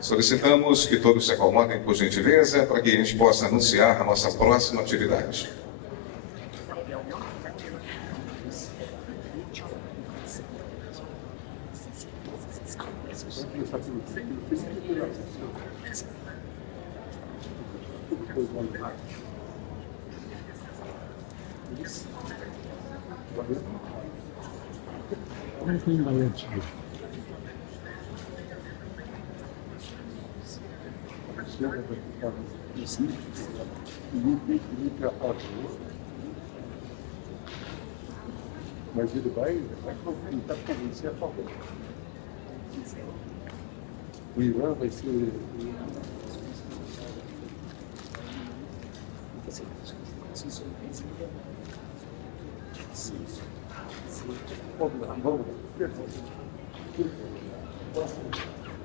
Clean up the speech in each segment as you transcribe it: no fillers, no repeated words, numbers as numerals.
Solicitamos que todos se acomodem, por gentileza, para que a gente possa anunciar a nossa próxima atividade. Mas ele vai tentar convencer a favor. O Irã vai ser...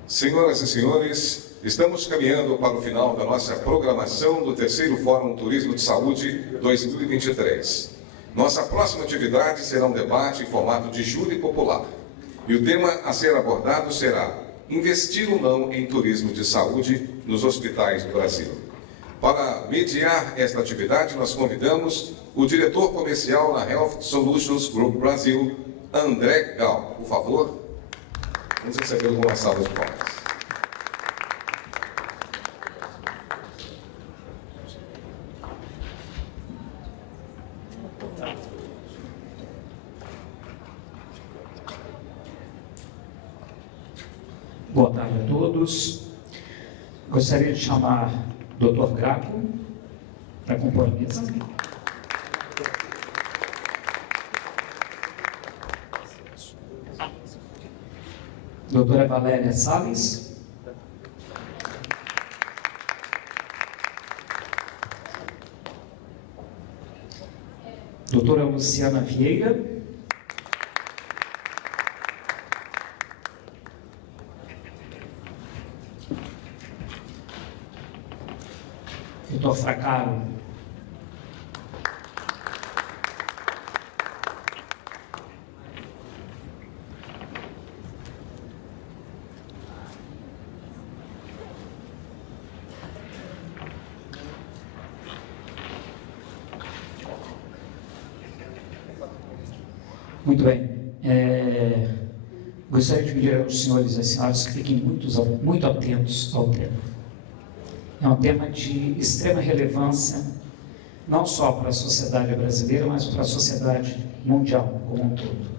Senhoras e senhores, estamos caminhando para o final da nossa programação do terceiro Fórum Turismo de Saúde 2023. Nossa próxima atividade será um debate em formato de júri popular. E o tema a ser abordado será: investir ou não em turismo de saúde nos hospitais do Brasil. Para mediar esta atividade, nós convidamos o diretor comercial na Health Solutions Group Brasil, André Gal. Por favor, vamos receber algumas salvas de palmas. Boa tarde a todos. Gostaria de chamar o Dr. Graco para compor a mesa. Doutora Valéria Salles. Doutora Luciana Vieira. Doutor Fracaro. Muito bem. Gostaria de pedir aos senhores e às senhoras que fiquem muito atentos ao tema. É um tema de extrema relevância, não só para a sociedade brasileira, mas para a sociedade mundial como um todo.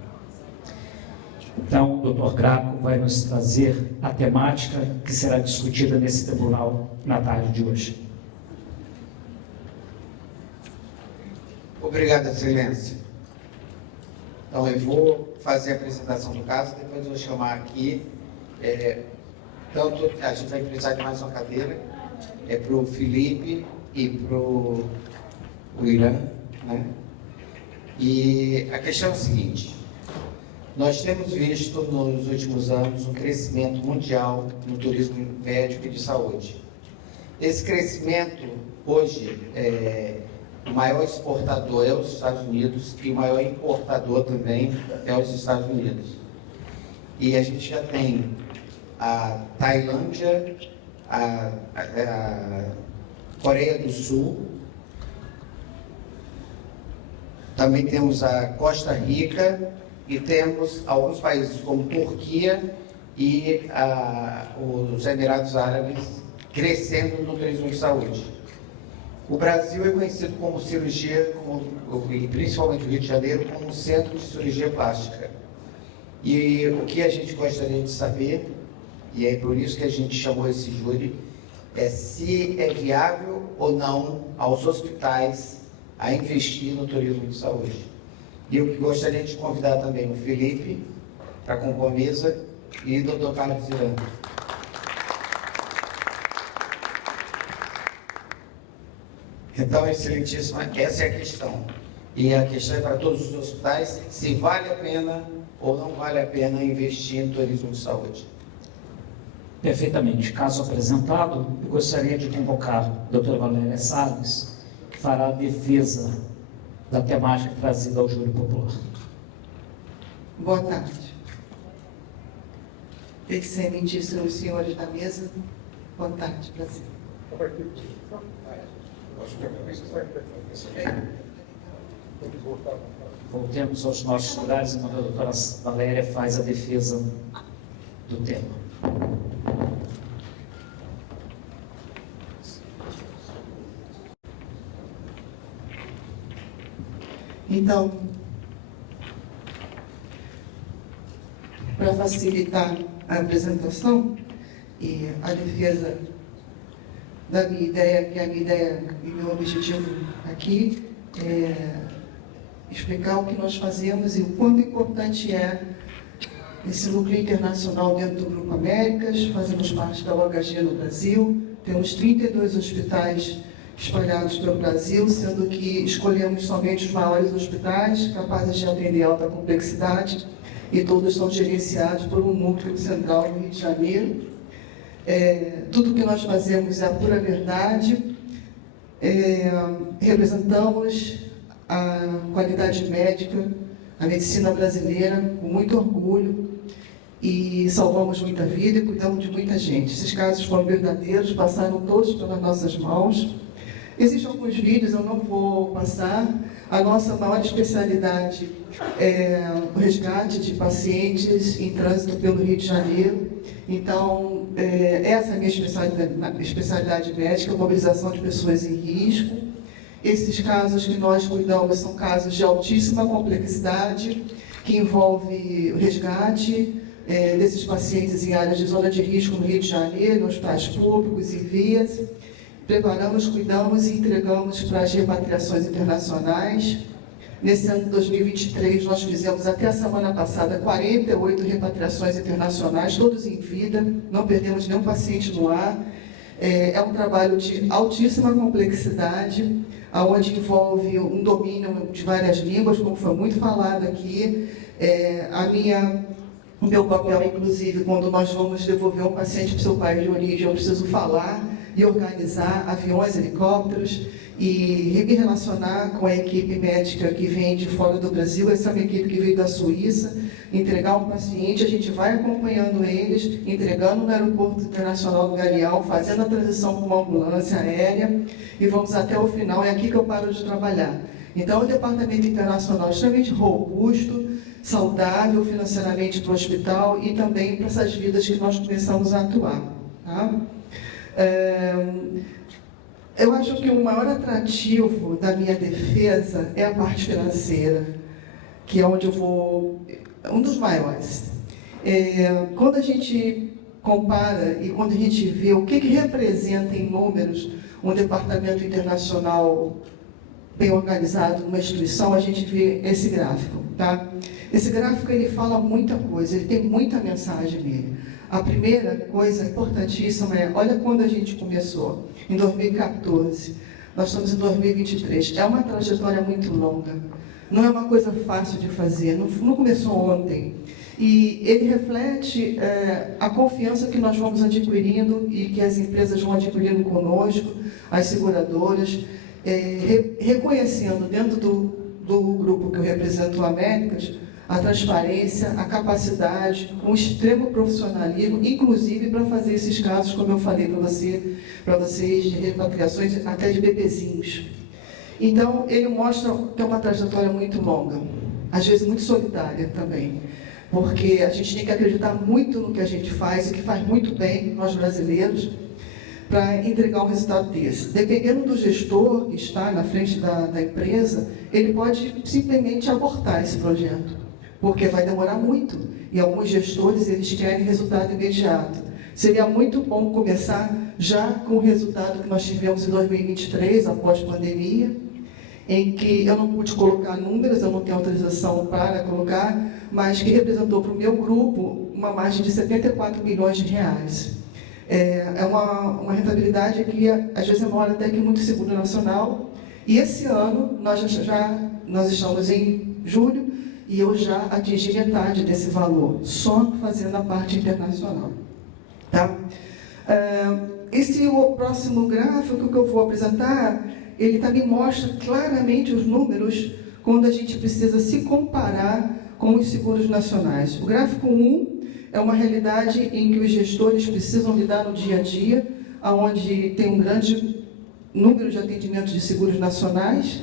Então, o Dr. Graco vai nos trazer a temática que será discutida nesse tribunal na tarde de hoje. Obrigado, Excelência. Então, eu vou fazer a apresentação do caso, depois eu vou chamar aqui, tanto a gente vai precisar de mais uma cadeira, para o Felipe e para o Irã, né? E a questão é a seguinte: nós temos visto nos últimos anos um crescimento mundial no turismo médico e de saúde. Esse crescimento, hoje, o maior exportador é os Estados Unidos e o maior importador também é os Estados Unidos. E a gente já tem a Tailândia, a Coreia do Sul, também temos a Costa Rica e temos alguns países como Turquia e os Emirados Árabes crescendo no turismo de saúde. O Brasil é conhecido como cirurgia, e principalmente o Rio de Janeiro, como um centro de cirurgia plástica. E o que a gente gostaria de saber, e é por isso que a gente chamou esse júri, é se é viável ou não aos hospitais a investir no turismo de saúde. E eu gostaria de convidar também o Felipe para compor a mesa e o Dr. Carlos Irã. Então, Excelentíssima, essa é a questão. E a questão é para todos os hospitais, se vale a pena ou não vale a pena investir em turismo de saúde. Perfeitamente. Caso apresentado, eu gostaria de convocar a doutora Valéria Salles, que fará a defesa da temática trazida ao júri popular. Boa tarde. Excelentíssimos os senhores da mesa, boa tarde, Brasil. Voltemos aos nossos lugares, enquanto a doutora Valéria faz a defesa do tema. Então, para facilitar a apresentação e a defesa da minha ideia, que a minha ideia e meu objetivo aqui é explicar o que nós fazemos e o quanto importante é esse núcleo internacional dentro do Grupo Américas. Fazemos parte da OHG no Brasil, temos 32 hospitais espalhados pelo Brasil, sendo que escolhemos somente os maiores hospitais, capazes de atender alta complexidade, e todos são gerenciados por um núcleo central no Rio de Janeiro. Tudo que nós fazemos é a pura verdade, representamos a qualidade médica, a medicina brasileira, com muito orgulho, e salvamos muita vida e cuidamos de muita gente. Esses casos foram verdadeiros, passaram todos pelas nossas mãos. Existem alguns vídeos, eu não vou passar. A nossa maior especialidade é o resgate de pacientes em trânsito pelo Rio de Janeiro. Então, essa é a minha especialidade médica, mobilização de pessoas em risco. Esses casos que nós cuidamos são casos de altíssima complexidade, que envolve o resgate desses pacientes em áreas de zona de risco no Rio de Janeiro, hospitais públicos e vias. Preparamos, cuidamos e entregamos para as repatriações internacionais. Nesse ano de 2023, nós fizemos até a semana passada 48 repatriações internacionais, todos em vida, não perdemos nenhum paciente no ar. É um trabalho de altíssima complexidade, onde envolve um domínio de várias línguas, como foi muito falado aqui. O meu papel, inclusive, quando nós vamos devolver um paciente para o seu país de origem, eu preciso falar e organizar aviões, helicópteros e me relacionar com a equipe médica que vem de fora do Brasil. Essa é uma equipe que veio da Suíça, entregar um paciente, a gente vai acompanhando eles, entregando no aeroporto internacional do Galeão, fazendo a transição para uma ambulância aérea e vamos até o final, é aqui que eu paro de trabalhar. Então, o departamento internacional é extremamente robusto, saudável financeiramente para o hospital e também para essas vidas que nós começamos a atuar. Tá? Eu acho que o maior atrativo da minha defesa é a parte financeira, que é onde eu vou... um dos maiores. Quando a gente compara e quando a gente vê o que representa em números um departamento internacional bem organizado numa instituição, a gente vê esse gráfico, tá? Esse gráfico, ele fala muita coisa, ele tem muita mensagem nele. A primeira coisa importantíssima é, olha quando a gente começou, em 2014, nós estamos em 2023, é uma trajetória muito longa, não é uma coisa fácil de fazer, não começou ontem. E ele reflete a confiança que nós vamos adquirindo e que as empresas vão adquirindo conosco, as seguradoras, reconhecendo dentro do grupo que eu represento, o Américas, a transparência, a capacidade, um extremo profissionalismo, inclusive para fazer esses casos, como eu falei para vocês, de repatriações até de bebezinhos. Então, ele mostra que é uma trajetória muito longa, às vezes muito solitária também, porque a gente tem que acreditar muito no que a gente faz e que faz muito bem, nós brasileiros, para entregar um resultado desse. Dependendo do gestor que está na frente da empresa, ele pode simplesmente abortar esse projeto, porque vai demorar muito, e alguns gestores, eles querem resultado imediato. Seria muito bom começar já com o resultado que nós tivemos em 2023, após pandemia, em que eu não pude colocar números, eu não tenho autorização para colocar, mas que representou para o meu grupo uma margem de 74 milhões de reais. É uma rentabilidade que, às vezes, é maior até que muito seguro nacional. E esse ano, nós estamos em julho, e eu já atingi metade desse valor, só fazendo a parte internacional. Tá? O próximo gráfico que eu vou apresentar, ele também mostra claramente os números quando a gente precisa se comparar com os seguros nacionais. O gráfico 1 é uma realidade em que os gestores precisam lidar no dia a dia, onde tem um grande número de atendimentos de seguros nacionais,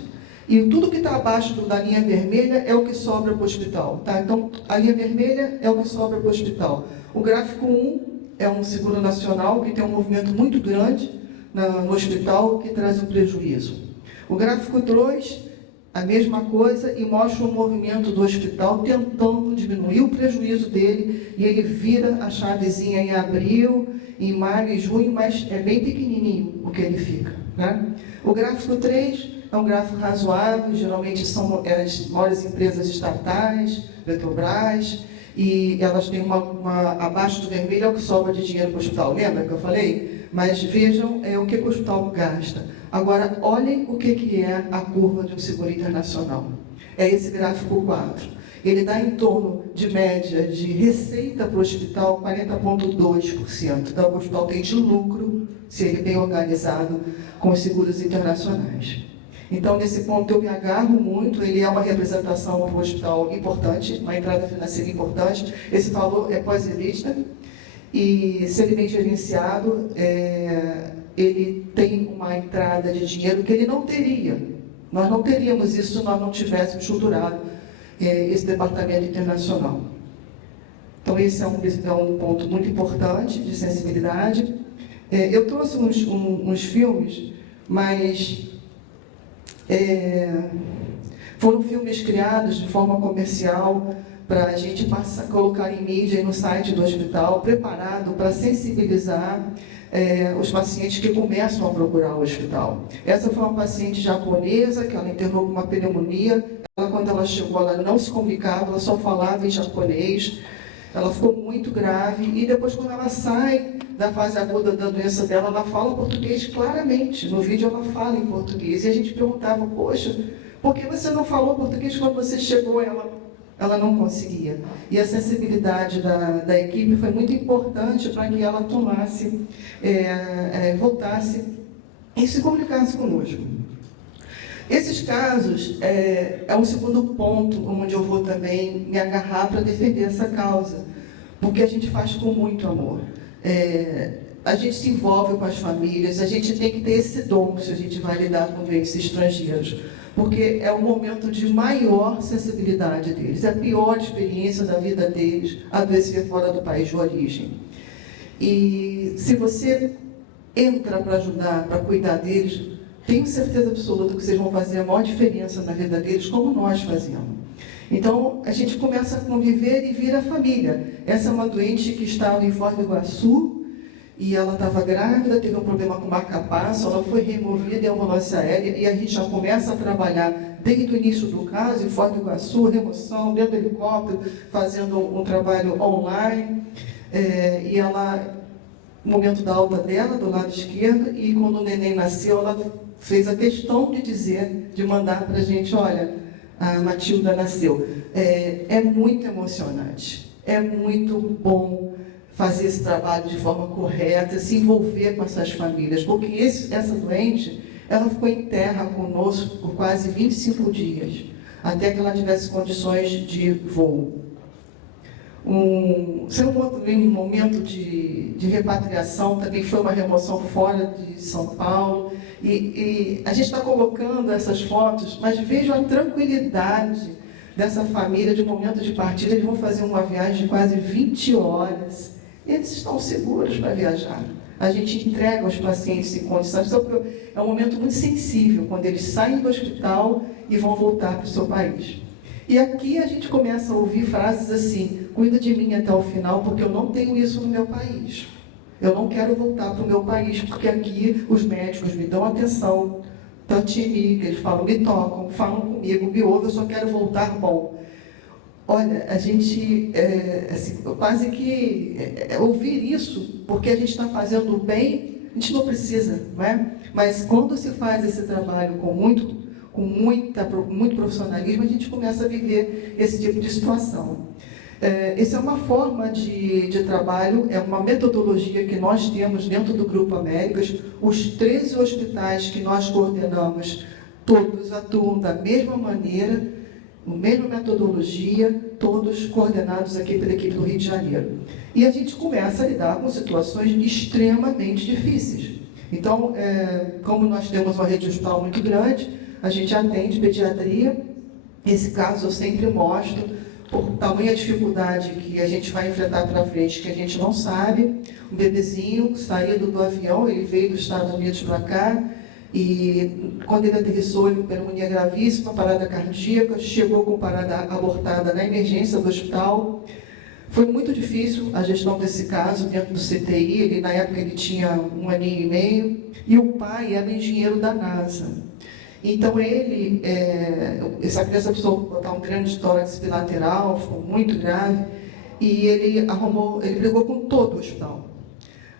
e tudo que está abaixo da linha vermelha é o que sobra para o hospital. Tá? Então, a linha vermelha é o que sobra para o hospital. O gráfico 1 é um seguro nacional que tem um movimento muito grande no hospital que traz um prejuízo. O gráfico 2, a mesma coisa, e mostra o movimento do hospital tentando diminuir o prejuízo dele, e ele vira a chavezinha em abril, em maio e junho, mas é bem pequenininho o que ele fica. Né? O gráfico 3 é um gráfico razoável, geralmente são as maiores empresas estatais, Petrobras, e elas têm abaixo do vermelho é o que sobra de dinheiro para o hospital. Lembra que eu falei? Mas vejam o que o hospital gasta. Agora, olhem o que é a curva de um seguro internacional. É esse gráfico 4. Ele dá em torno de média de receita para o hospital 40,2%. Então, o hospital tem de lucro, se ele é bem organizado, com os seguros internacionais. Então, nesse ponto, eu me agarro muito. Ele é uma representação para o hospital importante, uma entrada financeira importante. Esse valor é pós-EBITDA. E, se ele bem gerenciado, ele tem uma entrada de dinheiro que ele não teria. Nós não teríamos isso se nós não tivéssemos estruturado esse departamento internacional. Então, esse é um ponto muito importante de sensibilidade. Eu trouxe uns filmes, mas foram filmes criados de forma comercial para a gente colocar em mídia e no site do hospital, preparado para sensibilizar os pacientes que começam a procurar o hospital. Essa foi uma paciente japonesa, que ela internou com uma pneumonia. Quando ela chegou, ela não se comunicava, ela só falava em japonês. Ela ficou muito grave, e depois, quando ela sai da fase aguda da doença dela, ela fala português claramente. No vídeo ela fala em português. E a gente perguntava, poxa, por que você não falou português quando você chegou? Ela não conseguia. E a sensibilidade da equipe foi muito importante para que ela tomasse, voltasse e se comunicasse conosco. Esses casos é um segundo ponto onde eu vou também me agarrar para defender essa causa, porque a gente faz com muito amor. A gente se envolve com as famílias, a gente tem que ter esse dom se a gente vai lidar com doentes estrangeiros, porque é o momento de maior sensibilidade deles, é a pior experiência da vida deles, adoecer fora do país de origem. E se você entra para ajudar, para cuidar deles, tenho certeza absoluta que vocês vão fazer a maior diferença na vida deles, como nós fazemos. Então, a gente começa a conviver e vira família. Essa é uma doente que estava em Foz do Iguaçu, e ela estava grávida, teve um problema com marca-passo, ela foi removida em ambulância aérea, e a gente já começa a trabalhar desde o início do caso, em Foz do Iguaçu, remoção, dentro do helicóptero, fazendo um trabalho online, e ela, no momento da alta dela, do lado esquerdo, e quando o neném nasceu, ela fez a questão de dizer, de mandar para a gente, olha, a Matilda nasceu. É muito emocionante, é muito bom fazer esse trabalho de forma correta, se envolver com essas famílias, porque essa doente, ela ficou em terra conosco por quase 25 dias, até que ela tivesse condições de voo. Um momento de repatriação, também foi uma remoção fora de São Paulo, e a gente está colocando essas fotos, mas vejo a tranquilidade dessa família de momento de partida. Eles vão fazer uma viagem de quase 20 horas, eles estão seguros para viajar. A gente entrega os pacientes em condições, é um momento muito sensível, quando eles saem do hospital e vão voltar para o seu país. E aqui a gente começa a ouvir frases assim, cuida de mim até o final, porque eu não tenho isso no meu país. Eu não quero voltar para o meu país, porque aqui os médicos me dão atenção, tantini, que eles falam, me tocam, falam comigo, me ouvem, eu só quero voltar bom. Olha, a gente, quase que ouvir isso, porque a gente está fazendo o bem, a gente não precisa, não é? Mas quando se faz esse trabalho com muito profissionalismo, a gente começa a viver esse tipo de situação. Essa é uma forma de trabalho, é uma metodologia que nós temos dentro do Grupo Américas. Os 13 hospitais que nós coordenamos, todos atuam da mesma maneira, mesma metodologia, todos coordenados aqui pela equipe do Rio de Janeiro. E a gente começa a lidar com situações extremamente difíceis. Então, como nós temos uma rede de hospital muito grande, a gente atende pediatria. Esse caso eu sempre mostro, por tamanha dificuldade que a gente vai enfrentar para frente, que a gente não sabe. Um bebezinho saído do avião, ele veio dos Estados Unidos para cá, e quando ele aterrissou, ele com pneumonia gravíssima, parada cardíaca, chegou com parada abortada na emergência do hospital. Foi muito difícil a gestão desse caso dentro do CTI. Na época ele tinha 1 aninho e meio, e o pai era engenheiro da NASA. Então essa criança precisou botar um grande tórax bilateral, ficou muito grave, e ele brigou com todo o hospital.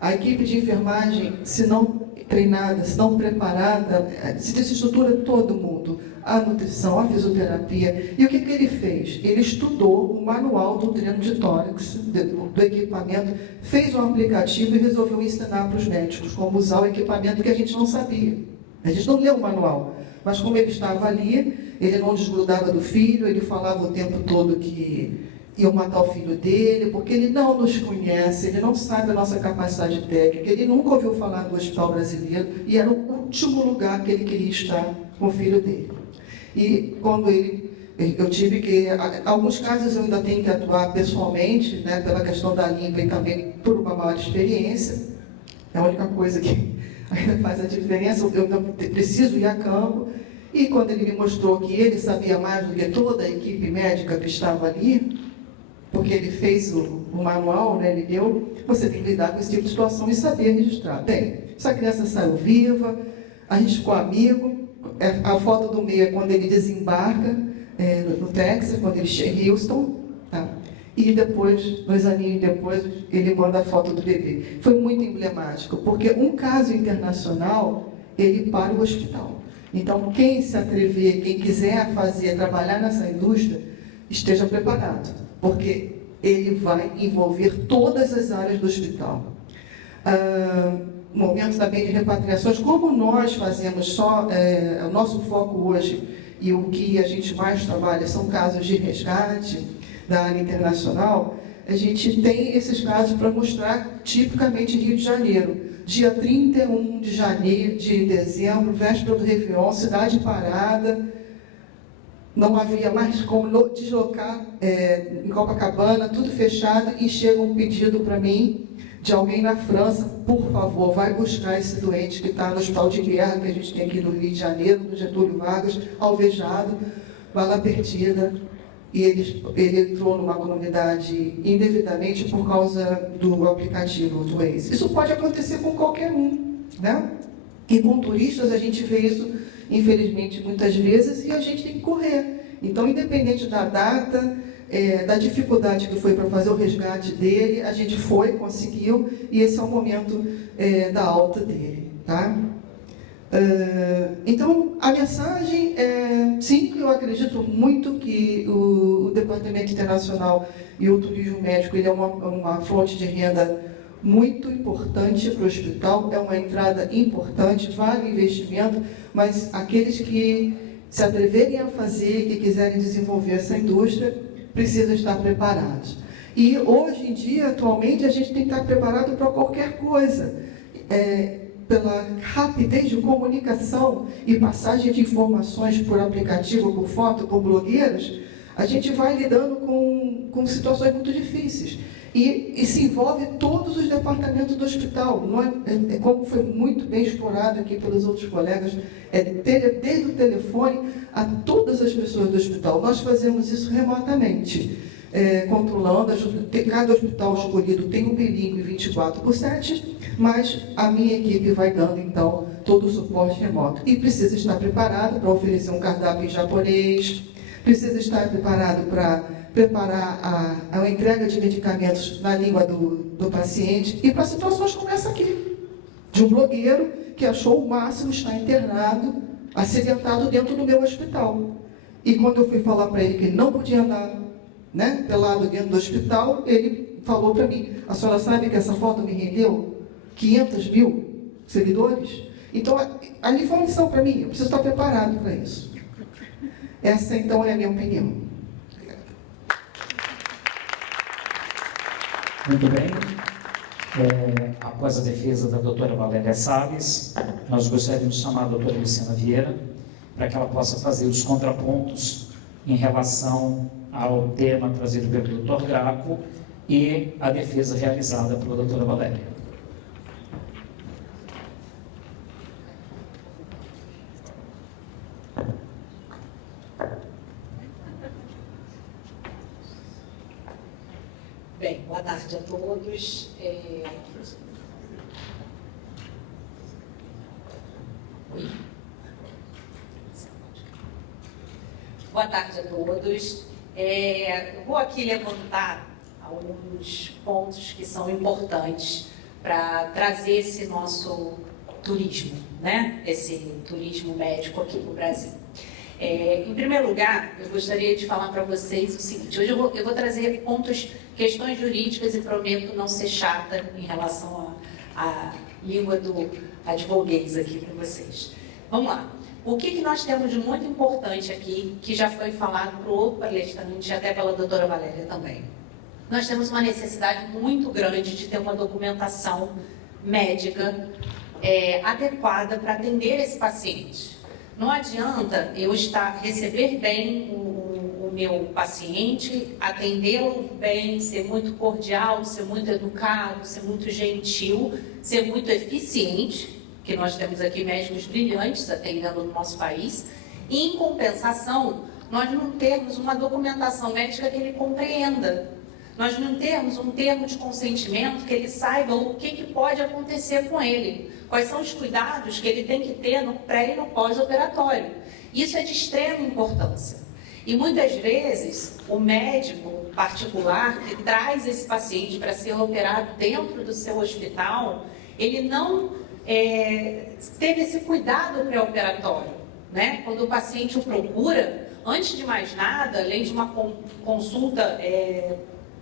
A equipe de enfermagem, se não treinada, se não preparada, se desestrutura todo mundo, a nutrição, a fisioterapia. E o que ele fez? Ele estudou o manual do treino de tórax, do equipamento, fez um aplicativo e resolveu ensinar para os médicos como usar o equipamento, que a gente não sabia. A gente não leu o manual, mas como ele estava ali, ele não desgrudava do filho, ele falava o tempo todo que iam matar o filho dele, porque ele não nos conhece, ele não sabe a nossa capacidade técnica, ele nunca ouviu falar do Hospital Brasileiro, e era o último lugar que ele queria estar com o filho dele. E quando eu tive que, em alguns casos eu ainda tenho que atuar pessoalmente, né, pela questão da língua e também por uma maior experiência, é a única coisa que ainda faz a diferença, eu ainda preciso ir a campo. E quando ele me mostrou que ele sabia mais do que toda a equipe médica que estava ali, porque ele fez o manual, né, ele deu, você tem que lidar com esse tipo de situação e saber registrar. Bem, essa criança saiu viva, a gente ficou amigo. A foto do meio é quando ele desembarca no Texas, quando ele chega em Houston, tá? E depois, 2 aninhos depois, ele manda a foto do bebê. Foi muito emblemático, porque um caso internacional, ele para o hospital. Então, quem se atrever, quem quiser trabalhar nessa indústria, esteja preparado, porque ele vai envolver todas as áreas do hospital. Momento também de repatriações, como nós fazemos o nosso foco hoje, e o que a gente mais trabalha são casos de resgate da área internacional, a gente tem esses casos para mostrar tipicamente em Rio de Janeiro. Dia 31 de dezembro, véspera do Réveillon, cidade parada, não havia mais como deslocar em Copacabana, tudo fechado, e chega um pedido para mim de alguém na França: por favor, vai buscar esse doente que está no hospital de guerra que a gente tem aqui no Rio de Janeiro, no Getúlio Vargas, alvejado, bala perdida. E ele entrou numa comunidade indevidamente por causa do aplicativo do Waze. Isso pode acontecer com qualquer um, né? E com turistas a gente vê isso, infelizmente, muitas vezes, e a gente tem que correr. Então, independente da data, da dificuldade que foi para fazer o resgate dele, a gente conseguiu, e esse é o momento da alta dele, tá? Então, a mensagem é, sim, eu acredito muito que o Departamento Internacional e o turismo médico, ele é uma fonte de renda muito importante para o hospital, é uma entrada importante, vale investimento, mas aqueles que se atreverem a fazer, que quiserem desenvolver essa indústria, precisam estar preparados. E hoje em dia, atualmente, a gente tem que estar preparado para qualquer coisa. Pela rapidez de comunicação e passagem de informações por aplicativo, por foto, por blogueiras, a gente vai lidando com situações muito difíceis. E se envolve todos os departamentos do hospital. Não como foi muito bem explorado aqui pelos outros colegas, desde o telefone a todas as pessoas do hospital. Nós fazemos isso remotamente, controlando. Cada hospital escolhido tem um bilíngue 24/7, mas a minha equipe vai dando, então, todo o suporte remoto. E precisa estar preparado para oferecer um cardápio em japonês, precisa estar preparado para preparar a entrega de medicamentos na língua do paciente, e para situações como essa aqui, de um blogueiro que achou o máximo estar internado, acidentado dentro do meu hospital. E quando eu fui falar para ele que ele não podia andar, né, pelado dentro do hospital, ele falou para mim: a senhora sabe que essa foto me rendeu 500 mil seguidores? Então, ali foi uma lição para mim, eu preciso estar preparado para isso. Essa, então, é a minha opinião. Obrigada. Muito bem. Após a defesa da doutora Valéria Salles, nós gostaríamos de chamar a doutora Luciana Vieira para que ela possa fazer os contrapontos em relação ao tema trazido pelo doutor Graco e a defesa realizada pela doutora Valéria. Bem, boa tarde a todos. Boa tarde a todos. Eu vou aqui levantar alguns pontos que são importantes para trazer esse nosso turismo, né? Esse turismo médico aqui para o Brasil. Em primeiro lugar, eu gostaria de falar para vocês o seguinte: hoje eu vou trazer questões jurídicas e prometo não ser chata em relação à língua do advoguês aqui para vocês. Vamos lá. O que nós temos de muito importante aqui, que já foi falado por outro palestrante, até pela doutora Valéria também? Nós temos uma necessidade muito grande de ter uma documentação médica adequada para atender esse paciente. Não adianta eu receber bem o meu paciente, atendê-lo bem, ser muito cordial, ser muito educado, ser muito gentil, ser muito eficiente, que nós temos aqui médicos brilhantes atendendo no nosso país, e em compensação, nós não temos uma documentação médica que ele compreenda. Nós não temos um termo de consentimento que ele saiba o que pode acontecer com ele, quais são os cuidados que ele tem que ter no pré e no pós-operatório. Isso é de extrema importância. E muitas vezes o médico particular que traz esse paciente para ser operado dentro do seu hospital, ele não teve esse cuidado pré-operatório, né? Quando o paciente o procura, antes de mais nada, além de uma consulta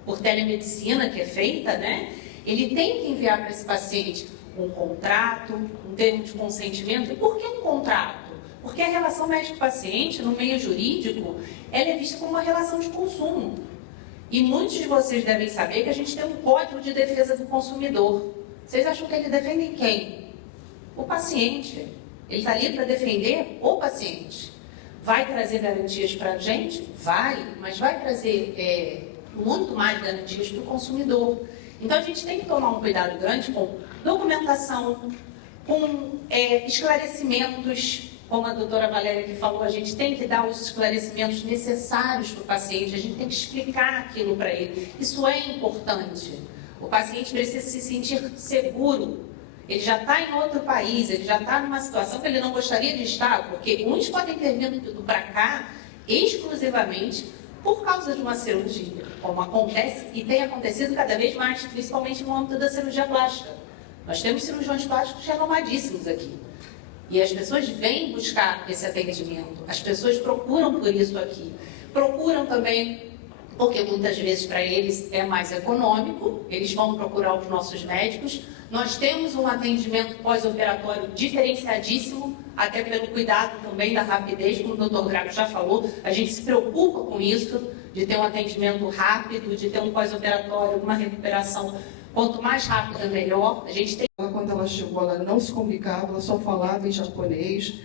por telemedicina que é feita, né? Ele tem que enviar para esse paciente um contrato, um termo de consentimento. E por que um contrato? Porque a relação médico-paciente, no meio jurídico, ela é vista como uma relação de consumo. E muitos de vocês devem saber que a gente tem um Código de Defesa do Consumidor. Vocês acham que ele defende quem? O paciente. Ele está ali para defender o paciente. Vai trazer garantias para a gente? Vai, mas vai trazer muito mais garantias para o consumidor. Então, a gente tem que tomar um cuidado grande com documentação, com esclarecimentos, como a doutora Valéria que falou, a gente tem que dar os esclarecimentos necessários para o paciente, a gente tem que explicar aquilo para ele. Isso é importante. O paciente precisa se sentir seguro. Ele já está em outro país, ele já está numa situação que ele não gostaria de estar, porque uns podem ter vindo para cá exclusivamente por causa de uma cirurgia, como acontece e tem acontecido cada vez mais, principalmente no âmbito da cirurgia plástica. Nós temos cirurgiões plásticos renomadíssimos aqui. E as pessoas vêm buscar esse atendimento, as pessoas procuram por isso aqui. Procuram também, porque muitas vezes para eles é mais econômico, eles vão procurar os nossos médicos. Nós temos um atendimento pós-operatório diferenciadíssimo, até pelo cuidado também da rapidez, como o doutor Graco já falou, a gente se preocupa com isso, de ter um atendimento rápido, de ter um pós-operatório, uma recuperação, quanto mais rápida, melhor. A gente tem... Quando ela chegou, ela não se comunicava, ela só falava em japonês,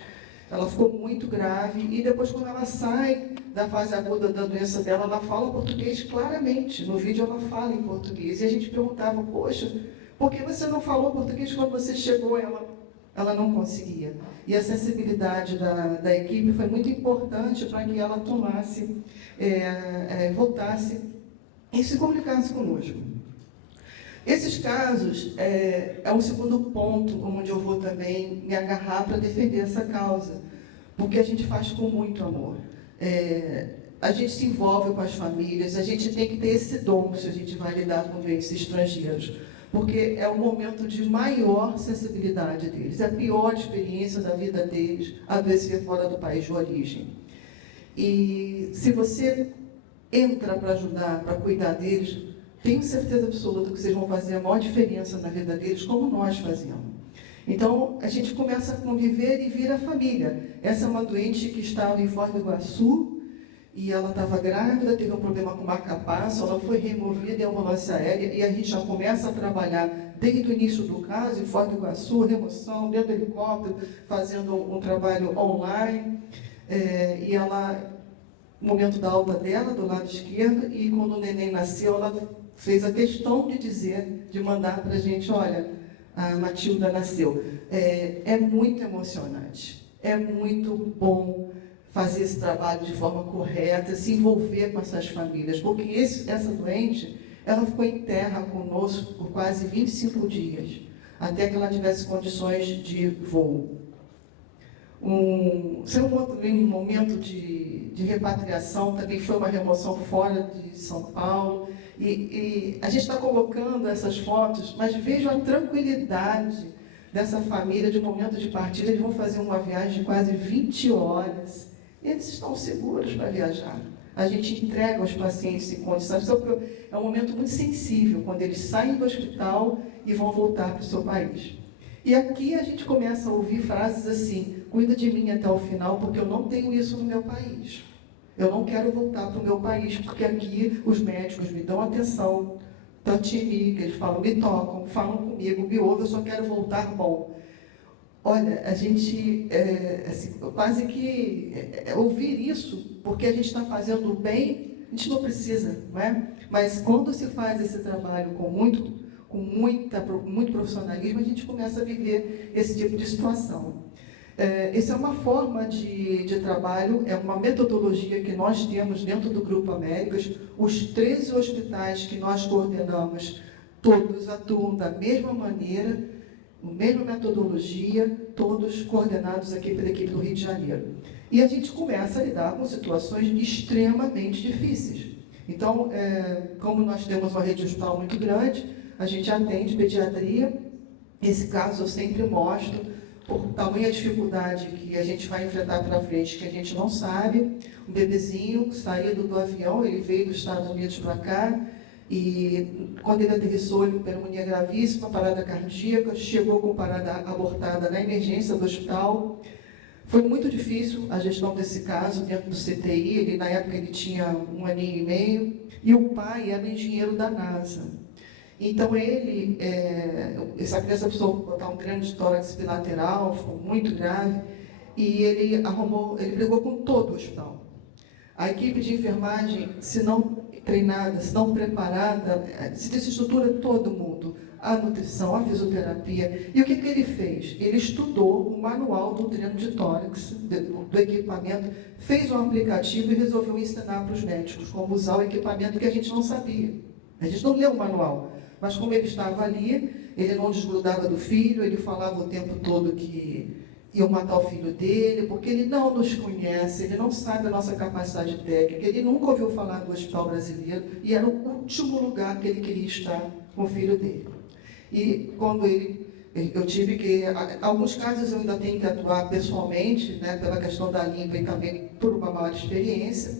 ela ficou muito grave, e depois quando ela sai da fase aguda da doença dela, ela fala português claramente, no vídeo ela fala em português, e a gente perguntava, poxa, por que você não falou português quando você chegou? Ela não conseguia. E a sensibilidade da equipe foi muito importante para que ela tomasse, voltasse e se comunicasse conosco. Esses casos é um segundo ponto onde eu vou também me agarrar para defender essa causa, porque a gente faz com muito amor. A gente se envolve com as famílias, a gente tem que ter esse dom se a gente vai lidar com doentes estrangeiros, porque é o momento de maior sensibilidade deles, é a pior experiência da vida deles, adoecer fora do país de origem. E se você entra para ajudar, para cuidar deles, tenho certeza absoluta que vocês vão fazer a maior diferença na vida deles, como nós fazíamos. Então, a gente começa a conviver e vira família. Essa é uma doente que estava em Foz do Iguaçu, e ela estava grávida, teve um problema com marca-passo, ela foi removida em ambulância aérea, e a gente já começa a trabalhar desde o início do caso, em Foz do Iguaçu, remoção, dentro do helicóptero, fazendo um trabalho online, e ela, no momento da alta dela, do lado esquerdo, e quando o neném nasceu, ela fez a questão de dizer, de mandar para a gente, olha, a Matilda nasceu. É muito emocionante, é muito bom fazer esse trabalho de forma correta, se envolver com essas famílias, porque essa doente, ela ficou em terra conosco por quase 25 dias, até que ela tivesse condições de voo. Um momento de repatriação, também foi uma remoção fora de São Paulo, e a gente está colocando essas fotos, mas vejo a tranquilidade dessa família de momento de partida. Eles vão fazer uma viagem de quase 20 horas, e eles estão seguros para viajar. A gente entrega os pacientes em condições, é um momento muito sensível, quando eles saem do hospital e vão voltar para o seu país. E aqui a gente começa a ouvir frases assim: cuida de mim até o final, porque eu não tenho isso no meu país. Eu não quero voltar para o meu país, porque aqui os médicos me dão atenção, tantini, que eles falam, me tocam, falam comigo, me ouvem, eu só quero voltar bom. Olha, a gente, assim, quase que ouvir isso, porque a gente está fazendo o bem, a gente não precisa, não é? Mas quando se faz esse trabalho com muito profissionalismo, a gente começa a viver esse tipo de situação. Essa é uma forma de trabalho, é uma metodologia que nós temos dentro do Grupo Américas. Os 13 hospitais que nós coordenamos, todos atuam da mesma maneira, mesma metodologia, todos coordenados aqui pela equipe do Rio de Janeiro. E a gente começa a lidar com situações extremamente difíceis. Então, como nós temos uma rede hospital muito grande, a gente atende pediatria. Esse caso eu sempre mostro, por tamanha dificuldade que a gente vai enfrentar para frente, que a gente não sabe. Um bebezinho saído do avião, ele veio dos Estados Unidos para cá, e quando ele aterrissou, ele com pneumonia gravíssima, parada cardíaca, chegou com parada abortada na emergência do hospital. Foi muito difícil a gestão desse caso dentro do CTI. Na época ele tinha 1 aninho e meio, e o pai era engenheiro da NASA. Então essa criança precisou botar um grande tórax bilateral, ficou muito grave, e ele brigou com todo o hospital. A equipe de enfermagem, se não treinada, se não preparada, se desestrutura todo mundo, a nutrição, a fisioterapia. E o que ele fez? Ele estudou o manual do treino de tórax, do equipamento, fez um aplicativo e resolveu ensinar para os médicos como usar o equipamento, que a gente não sabia. A gente não leu o manual. Mas como ele estava ali, ele não desgrudava do filho, ele falava o tempo todo que iam matar o filho dele, porque ele não nos conhece, ele não sabe a nossa capacidade técnica, ele nunca ouviu falar do Hospital Brasileiro, e era o último lugar que ele queria estar com o filho dele. E quando eu tive que, em alguns casos eu ainda tenho que atuar pessoalmente, né, pela questão da língua e também por uma maior experiência,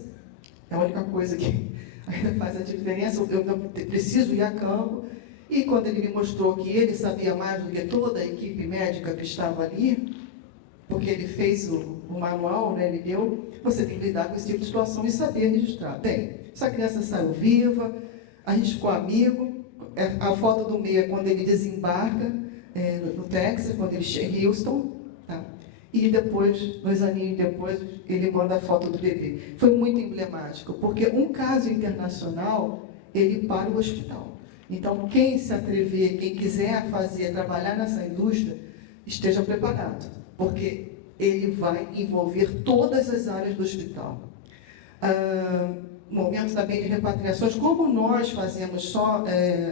é a única coisa que ainda faz a diferença. Eu preciso ir a campo, e quando ele me mostrou que ele sabia mais do que toda a equipe médica que estava ali, porque ele fez o manual, né, ele deu, você tem que lidar com esse tipo de situação e saber registrar. Bem, essa criança saiu viva, a gente ficou amigo. A foto do meio é quando ele desembarca no Texas, quando ele chega em Houston, tá? E depois, 2 aninhos depois, ele manda a foto do bebê. Foi muito emblemático, porque um caso internacional, ele para o hospital. Então, quem se atrever, quem quiser trabalhar nessa indústria, esteja preparado, porque ele vai envolver todas as áreas do hospital. Momento também de repatriações, como nós fazemos só,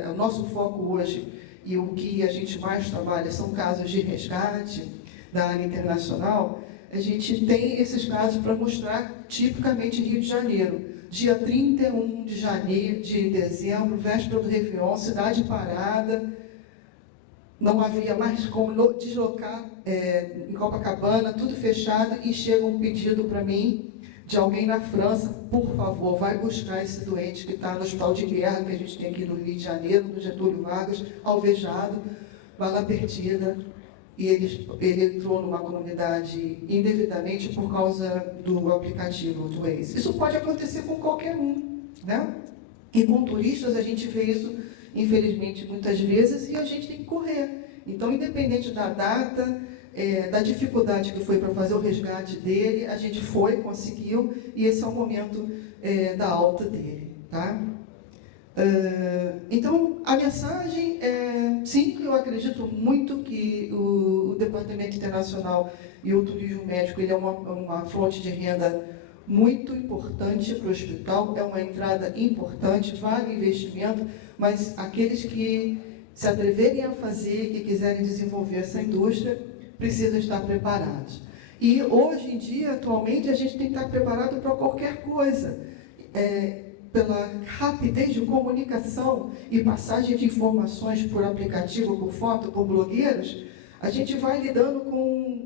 o nosso foco hoje, e o que a gente mais trabalha são casos de resgate da área internacional, a gente tem esses casos para mostrar tipicamente Rio de Janeiro. Dia 31 de dezembro, véspera do Réveillon, cidade parada, não havia mais como deslocar em Copacabana, tudo fechado, e chega um pedido para mim de alguém na França: por favor, vai buscar esse doente que está no hospital de guerra que a gente tem aqui no Rio de Janeiro, no Getúlio Vargas, alvejado, bala perdida, e ele entrou numa comunidade indevidamente por causa do aplicativo do Waze. Isso pode acontecer com qualquer um, né? E com turistas a gente vê isso, infelizmente, muitas vezes, e a gente tem que correr. Então, independente da data, da dificuldade que foi para fazer o resgate dele, a gente foi, conseguiu, e esse é o momento da alta dele, tá? Então, a mensagem é, sim, eu acredito muito que o Departamento Internacional e o turismo médico ele é uma fonte de renda muito importante para o hospital, é uma entrada importante, vale investimento, mas aqueles que se atreverem a fazer, que quiserem desenvolver essa indústria, precisam estar preparados. E hoje em dia, atualmente, a gente tem que estar preparado para qualquer coisa. Pela rapidez de comunicação e passagem de informações por aplicativo, por foto, por blogueiros, a gente vai lidando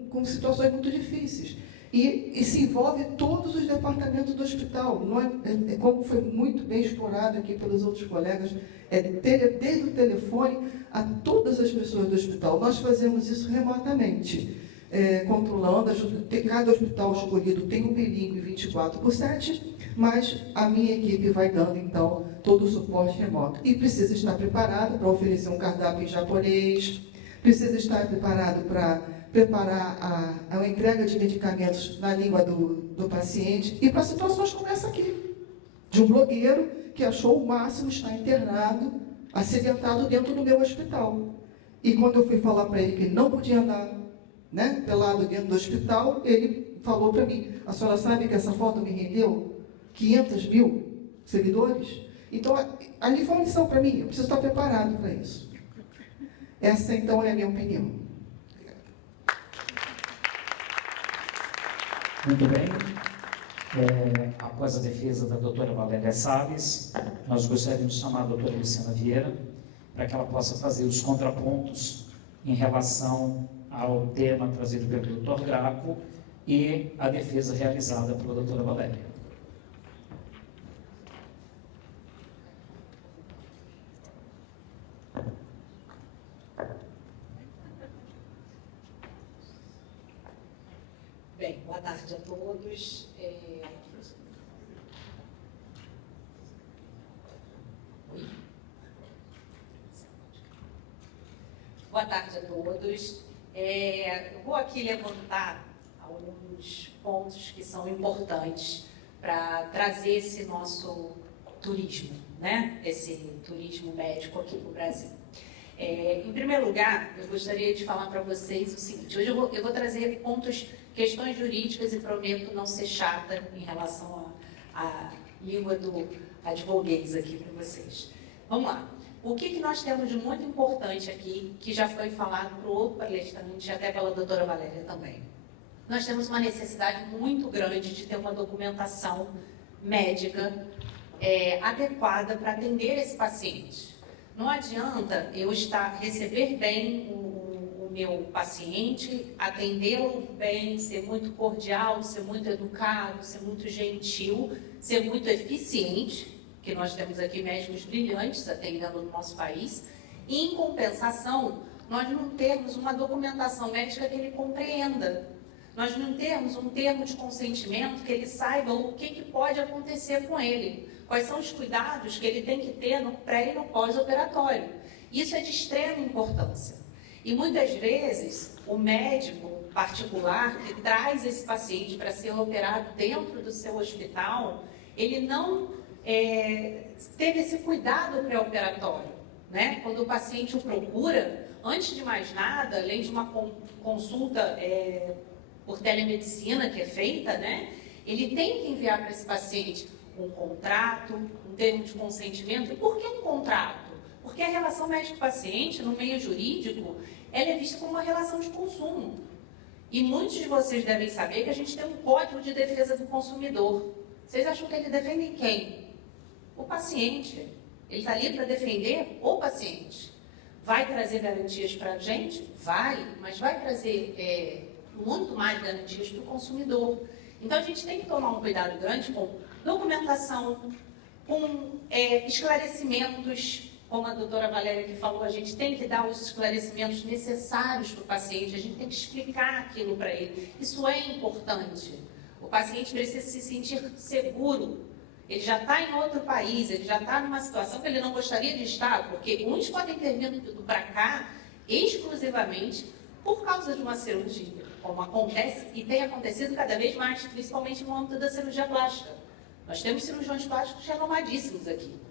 com situações muito difíceis. E se envolve todos os departamentos do hospital. Não como foi muito bem explorado aqui pelos outros colegas, desde o telefone a todas as pessoas do hospital. Nós fazemos isso remotamente, controlando, cada hospital escolhido tem um bilíngue 24/7, mas a minha equipe vai dando, então, todo o suporte remoto. E precisa estar preparado para oferecer um cardápio em japonês, precisa estar preparado para preparar a entrega de medicamentos na língua do paciente e para situações como essa aqui, de um blogueiro que achou o máximo estar internado, acidentado dentro do meu hospital. E quando eu fui falar para ele que ele não podia andar, né, pelado dentro do hospital, ele falou para mim, a senhora sabe que essa foto me rendeu 500 mil seguidores? Então, ali foi uma lição para mim, eu preciso estar preparado para isso. Essa, então, é a minha opinião. Muito bem. Após a defesa da doutora Valéria Salles, nós gostaríamos de chamar a doutora Luciana Vieira para que ela possa fazer os contrapontos em relação ao tema trazido pelo doutor Graco e a defesa realizada pela doutora Valéria. Bem, boa tarde a todos. Boa tarde a todos. Vou aqui levantar alguns pontos que são importantes para trazer esse nosso turismo, né? Esse turismo médico aqui para o Brasil. Em primeiro lugar, eu gostaria de falar para vocês o seguinte: hoje eu vou trazer questões jurídicas e prometo não ser chata em relação à língua do advoguês aqui para vocês. Vamos lá. O que nós temos de muito importante aqui, que já foi falado por outro palestrante, até pela doutora Valéria também. Nós temos uma necessidade muito grande de ter uma documentação médica adequada para atender esse paciente. Não adianta eu receber bem o meu paciente, atendê-lo bem, ser muito cordial, ser muito educado, ser muito gentil, ser muito eficiente, que nós temos aqui médicos brilhantes atendendo no nosso país, e em compensação, nós não temos uma documentação médica que ele compreenda. Nós não temos um termo de consentimento que ele saiba o que pode acontecer com ele, quais são os cuidados que ele tem que ter no pré e no pós-operatório. Isso é de extrema importância. E muitas vezes, o médico particular que traz esse paciente para ser operado dentro do seu hospital, ele não teve esse cuidado pré-operatório, né? Quando o paciente o procura, antes de mais nada, além de uma consulta por telemedicina que é feita, né? Ele tem que enviar para esse paciente um contrato, um termo de consentimento. E por que um contrato? Porque a relação médico-paciente, no meio jurídico, ela é vista como uma relação de consumo. E muitos de vocês devem saber que a gente tem um Código de Defesa do Consumidor. Vocês acham que ele defende quem? O paciente. Ele está ali para defender o paciente. Vai trazer garantias para a gente? Vai, mas vai trazer muito mais garantias para o consumidor. Então, a gente tem que tomar um cuidado grande com documentação, com esclarecimentos como a doutora Valéria que falou, a gente tem que dar os esclarecimentos necessários para o paciente, a gente tem que explicar aquilo para ele. Isso é importante. O paciente precisa se sentir seguro. Ele já está em outro país, ele já está numa situação que ele não gostaria de estar, porque uns podem ter vindo para cá exclusivamente por causa de uma cirurgia, como acontece e tem acontecido cada vez mais, principalmente no âmbito da cirurgia plástica. Nós temos cirurgiões plásticos renomadíssimos aqui.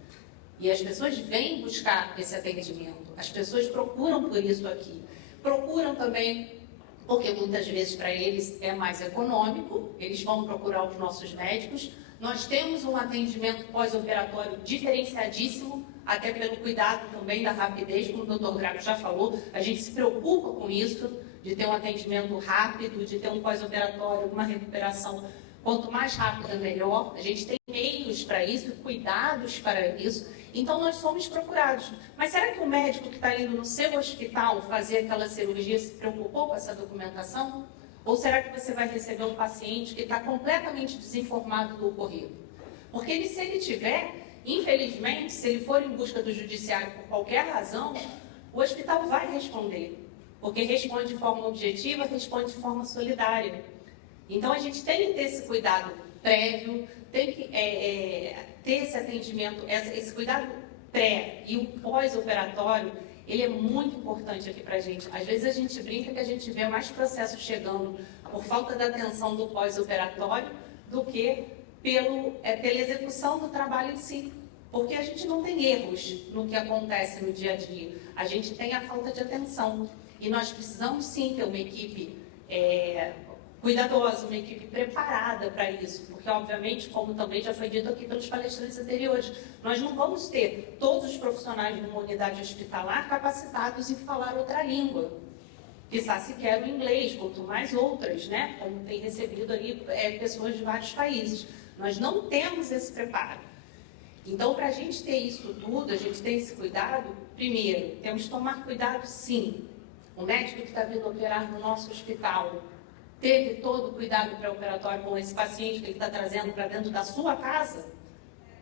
E as pessoas vêm buscar esse atendimento, as pessoas procuram por isso aqui. Procuram também, porque muitas vezes para eles é mais econômico, eles vão procurar os nossos médicos. Nós temos um atendimento pós-operatório diferenciadíssimo, até pelo cuidado também da rapidez, como o doutor Drago já falou, a gente se preocupa com isso, de ter um atendimento rápido, de ter um pós-operatório, uma recuperação. Quanto mais rápida, melhor. A gente tem meios para isso, cuidados para isso. Então, nós somos procurados. Mas será que o médico que está indo no seu hospital fazer aquela cirurgia se preocupou com essa documentação? Ou será que você vai receber um paciente que está completamente desinformado do ocorrido? Porque se ele tiver, infelizmente, se ele for em busca do judiciário por qualquer razão, o hospital vai responder. Porque responde de forma objetiva, responde de forma solidária. Então, a gente tem que ter esse cuidado prévio, tem que ter esse atendimento, esse cuidado pré e o pós-operatório, ele é muito importante aqui para a gente. Às vezes a gente brinca que a gente vê mais processos chegando por falta da atenção do pós-operatório do que pela execução do trabalho em si. Porque a gente não tem erros no que acontece no dia a dia. A gente tem a falta de atenção. E nós precisamos sim ter uma equipe cuidadosa, uma equipe preparada para isso, porque, obviamente, como também já foi dito aqui pelos palestrantes anteriores, nós não vamos ter todos os profissionais de uma unidade hospitalar capacitados em falar outra língua, quizá sequer o inglês, quanto mais outras, né? Como tem recebido ali pessoas de vários países. Nós não temos esse preparo. Então, para a gente ter isso tudo, a gente ter esse cuidado, primeiro, temos que tomar cuidado, sim. O médico que está vindo operar no nosso hospital teve todo o cuidado pré-operatório com esse paciente que ele está trazendo para dentro da sua casa,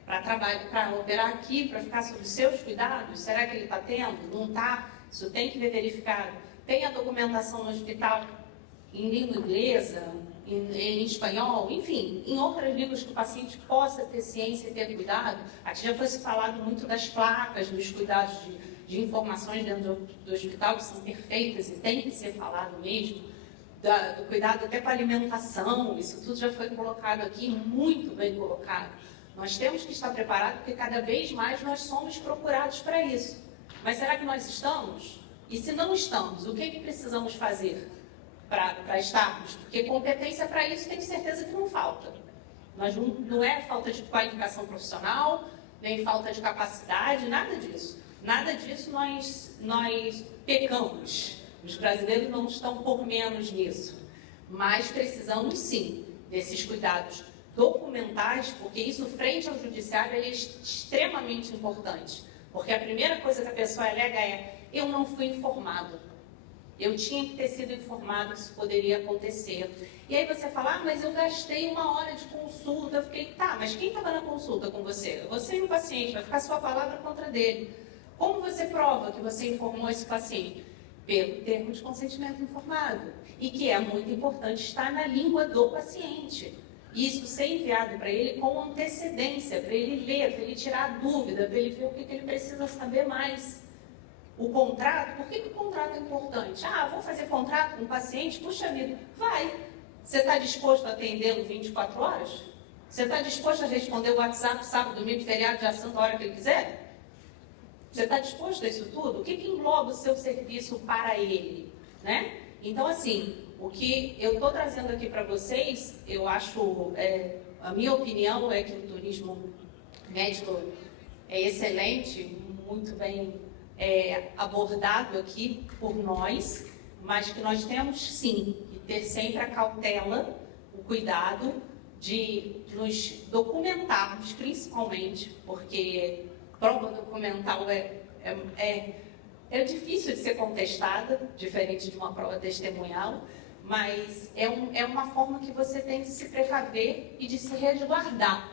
para operar aqui, para ficar sob os seus cuidados? Será que ele está tendo? Não está? Isso tem que ser verificado. Tem a documentação no hospital em língua inglesa, em espanhol, enfim, em outras línguas que o paciente possa ter ciência e ter cuidado. Aqui já foi se falado muito das placas, dos cuidados de informações dentro do hospital, que são perfeitas e tem que ser falado mesmo. Do cuidado até com a alimentação, isso tudo já foi colocado aqui, muito bem colocado. Nós temos que estar preparados, porque cada vez mais nós somos procurados para isso. Mas será que nós estamos? E se não estamos, o que precisamos fazer para estarmos? Porque competência para isso tenho certeza que não falta. Não é falta de qualificação profissional, nem falta de capacidade, nada disso. Nada disso nós pecamos. Os brasileiros não estão por menos nisso, mas precisamos sim desses cuidados documentais, porque isso frente ao judiciário é extremamente importante. Porque a primeira coisa que a pessoa alega é: eu não fui informado. Eu tinha que ter sido informado que isso poderia acontecer. E aí você fala: ah, mas eu gastei 1 hora de consulta. Eu fiquei: tá, mas quem estava na consulta com você? Você e o paciente, vai ficar sua palavra contra dele. Como você prova que você informou esse paciente? Pelo termo de consentimento informado, e que é muito importante estar na língua do paciente. Isso ser enviado para ele com antecedência, para ele ler, para ele tirar a dúvida, para ele ver o que ele precisa saber mais. O contrato, por que o contrato é importante? Ah, vou fazer contrato com o paciente? Puxa vida, vai. Você está disposto a atendê-lo 24 horas? Você está disposto a responder o WhatsApp sábado, domingo, feriado, dia santo, a hora que ele quiser? Você está disposto a isso tudo? O que engloba o seu serviço para ele? Né? Então, assim, o que eu estou trazendo aqui para vocês, eu acho, a minha opinião é que o turismo médico é excelente, muito bem abordado aqui por nós, mas que nós temos, sim, que ter sempre a cautela, o cuidado de nos documentarmos, principalmente, porque prova documental é difícil de ser contestada, diferente de uma prova testemunhal, mas é uma forma que você tem de se precaver e de se resguardar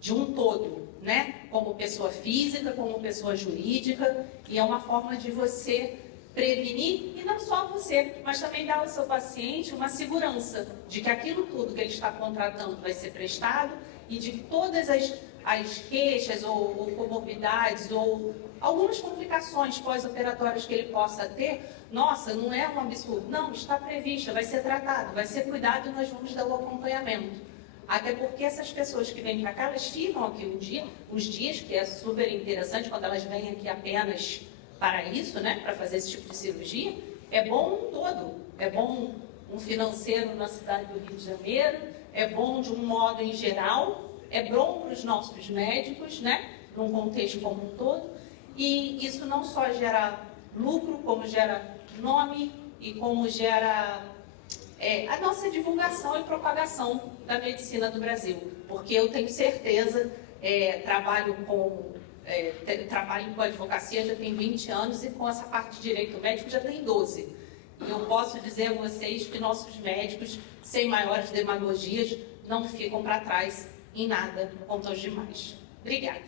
de um todo. né? Como pessoa física, como pessoa jurídica, e é uma forma de você prevenir, e não só você, mas também dar ao seu paciente uma segurança de que aquilo tudo que ele está contratando vai ser prestado e de que todas as queixas ou comorbidades ou algumas complicações pós-operatórias que ele possa ter, nossa, não é um absurdo, não, está prevista, vai ser tratado, vai ser cuidado e nós vamos dar o acompanhamento. Até porque essas pessoas que vêm para cá, elas ficam aqui uns dias, que é super interessante quando elas vêm aqui apenas para isso, né, para fazer esse tipo de cirurgia. É bom um todo, é bom um financeiro na cidade do Rio de Janeiro, é bom de um modo em geral, é bom para os nossos médicos, né, num contexto como um todo, e isso não só gera lucro, como gera nome e como gera a nossa divulgação e propagação da medicina do Brasil, porque eu tenho certeza, trabalho com advocacia já tem 20 anos e com essa parte de direito médico já tem 12. E eu posso dizer a vocês que nossos médicos, sem maiores demagogias, não ficam para trás em nada quanto aos demais. Obrigada.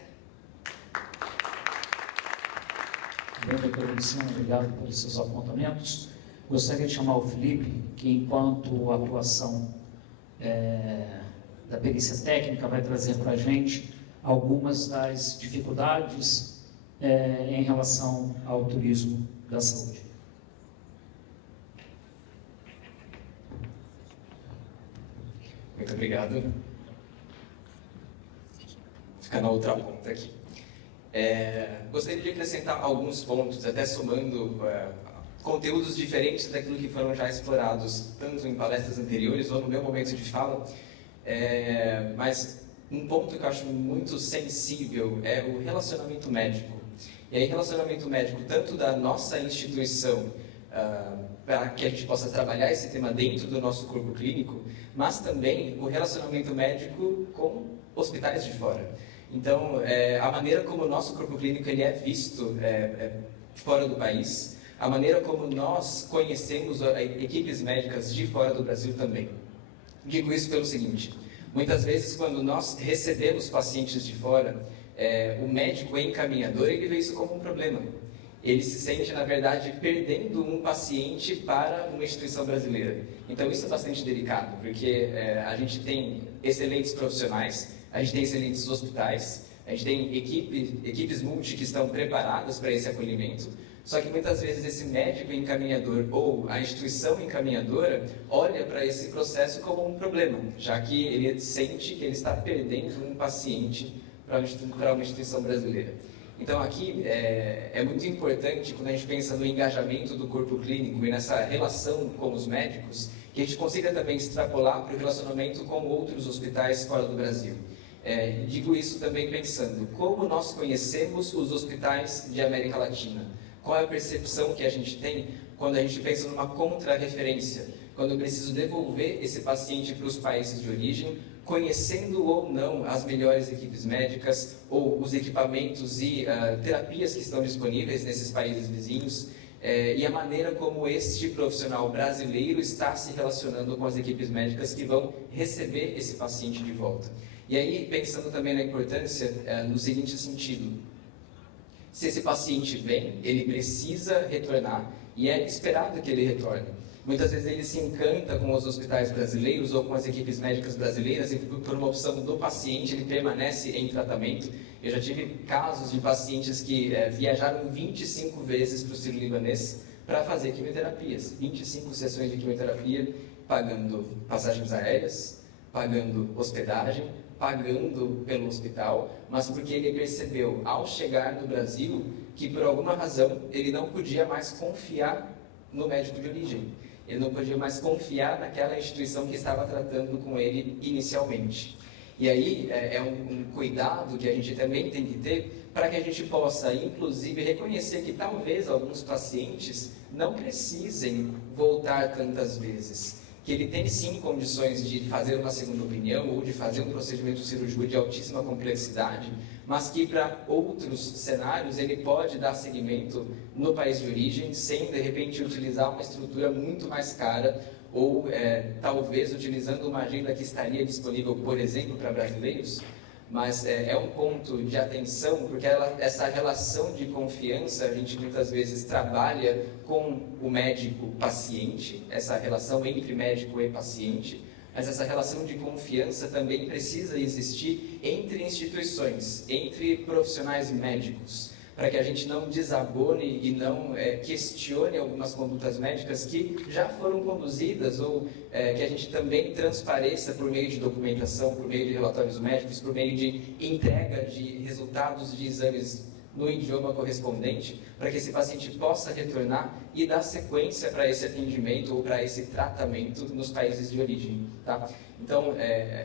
Bem, doutora Luciana, obrigado pelos seus apontamentos. Gostaria de chamar o Felipe, que enquanto atuação da perícia técnica vai trazer para a gente algumas das dificuldades em relação ao turismo da saúde. Muito obrigado. Vou ficar na outra ponta aqui. Gostaria de acrescentar alguns pontos, até somando conteúdos diferentes daquilo que foram já explorados, tanto em palestras anteriores ou no meu momento de fala, mas um ponto que eu acho muito sensível é o relacionamento médico. E aí, relacionamento médico tanto da nossa instituição, para que a gente possa trabalhar esse tema dentro do nosso corpo clínico, mas também o relacionamento médico com hospitais de fora. Então, a maneira como o nosso corpo clínico ele é visto fora do país, a maneira como nós conhecemos equipes médicas de fora do Brasil também. Digo isso pelo seguinte: muitas vezes, quando nós recebemos pacientes de fora, o médico encaminhador ele vê isso como um problema. Ele se sente, na verdade, perdendo um paciente para uma instituição brasileira. Então, isso é bastante delicado, porque a gente tem excelentes profissionais, a gente tem excelentes hospitais, a gente tem equipes multi que estão preparadas para esse acolhimento. Só que muitas vezes esse médico encaminhador ou a instituição encaminhadora olha para esse processo como um problema, já que ele sente que ele está perdendo um paciente para uma instituição brasileira. Então aqui é muito importante, quando a gente pensa no engajamento do corpo clínico e nessa relação com os médicos, que a gente consiga também extrapolar para o relacionamento com outros hospitais fora do Brasil. Digo isso também pensando como nós conhecemos os hospitais de América Latina. Qual é a percepção que a gente tem quando a gente pensa numa contra-referência? Quando eu preciso devolver esse paciente para os países de origem, conhecendo ou não as melhores equipes médicas ou os equipamentos e terapias que estão disponíveis nesses países vizinhos, e a maneira como este profissional brasileiro está se relacionando com as equipes médicas que vão receber esse paciente de volta. E aí, pensando também na importância, no seguinte sentido: se esse paciente vem, ele precisa retornar e é esperado que ele retorne. Muitas vezes ele se encanta com os hospitais brasileiros ou com as equipes médicas brasileiras e por uma opção do paciente ele permanece em tratamento. Eu já tive casos de pacientes que viajaram 25 vezes para o Sírio-Libanês para fazer quimioterapias. 25 sessões de quimioterapia, pagando passagens aéreas, pagando hospedagem, pagando pelo hospital, mas porque ele percebeu, ao chegar no Brasil, que por alguma razão ele não podia mais confiar no médico de origem. Ele não podia mais confiar naquela instituição que estava tratando com ele inicialmente. E aí é um cuidado que a gente também tem que ter para que a gente possa, inclusive, reconhecer que talvez alguns pacientes não precisem voltar tantas vezes. Que ele tem sim condições de fazer uma segunda opinião ou de fazer um procedimento cirúrgico de altíssima complexidade, mas que para outros cenários ele pode dar seguimento no país de origem sem, de repente, utilizar uma estrutura muito mais cara ou talvez utilizando uma agenda que estaria disponível, por exemplo, para brasileiros, mas é um ponto de atenção, porque essa relação de confiança, a gente muitas vezes trabalha com o médico-paciente, essa relação entre médico e paciente, mas essa relação de confiança também precisa existir entre instituições, entre profissionais médicos, para que a gente não desabone e não questione algumas condutas médicas que já foram conduzidas, ou que a gente também transpareça por meio de documentação, por meio de relatórios médicos, por meio de entrega de resultados de exames no idioma correspondente, para que esse paciente possa retornar e dar sequência para esse atendimento ou para esse tratamento nos países de origem. Tá? Então,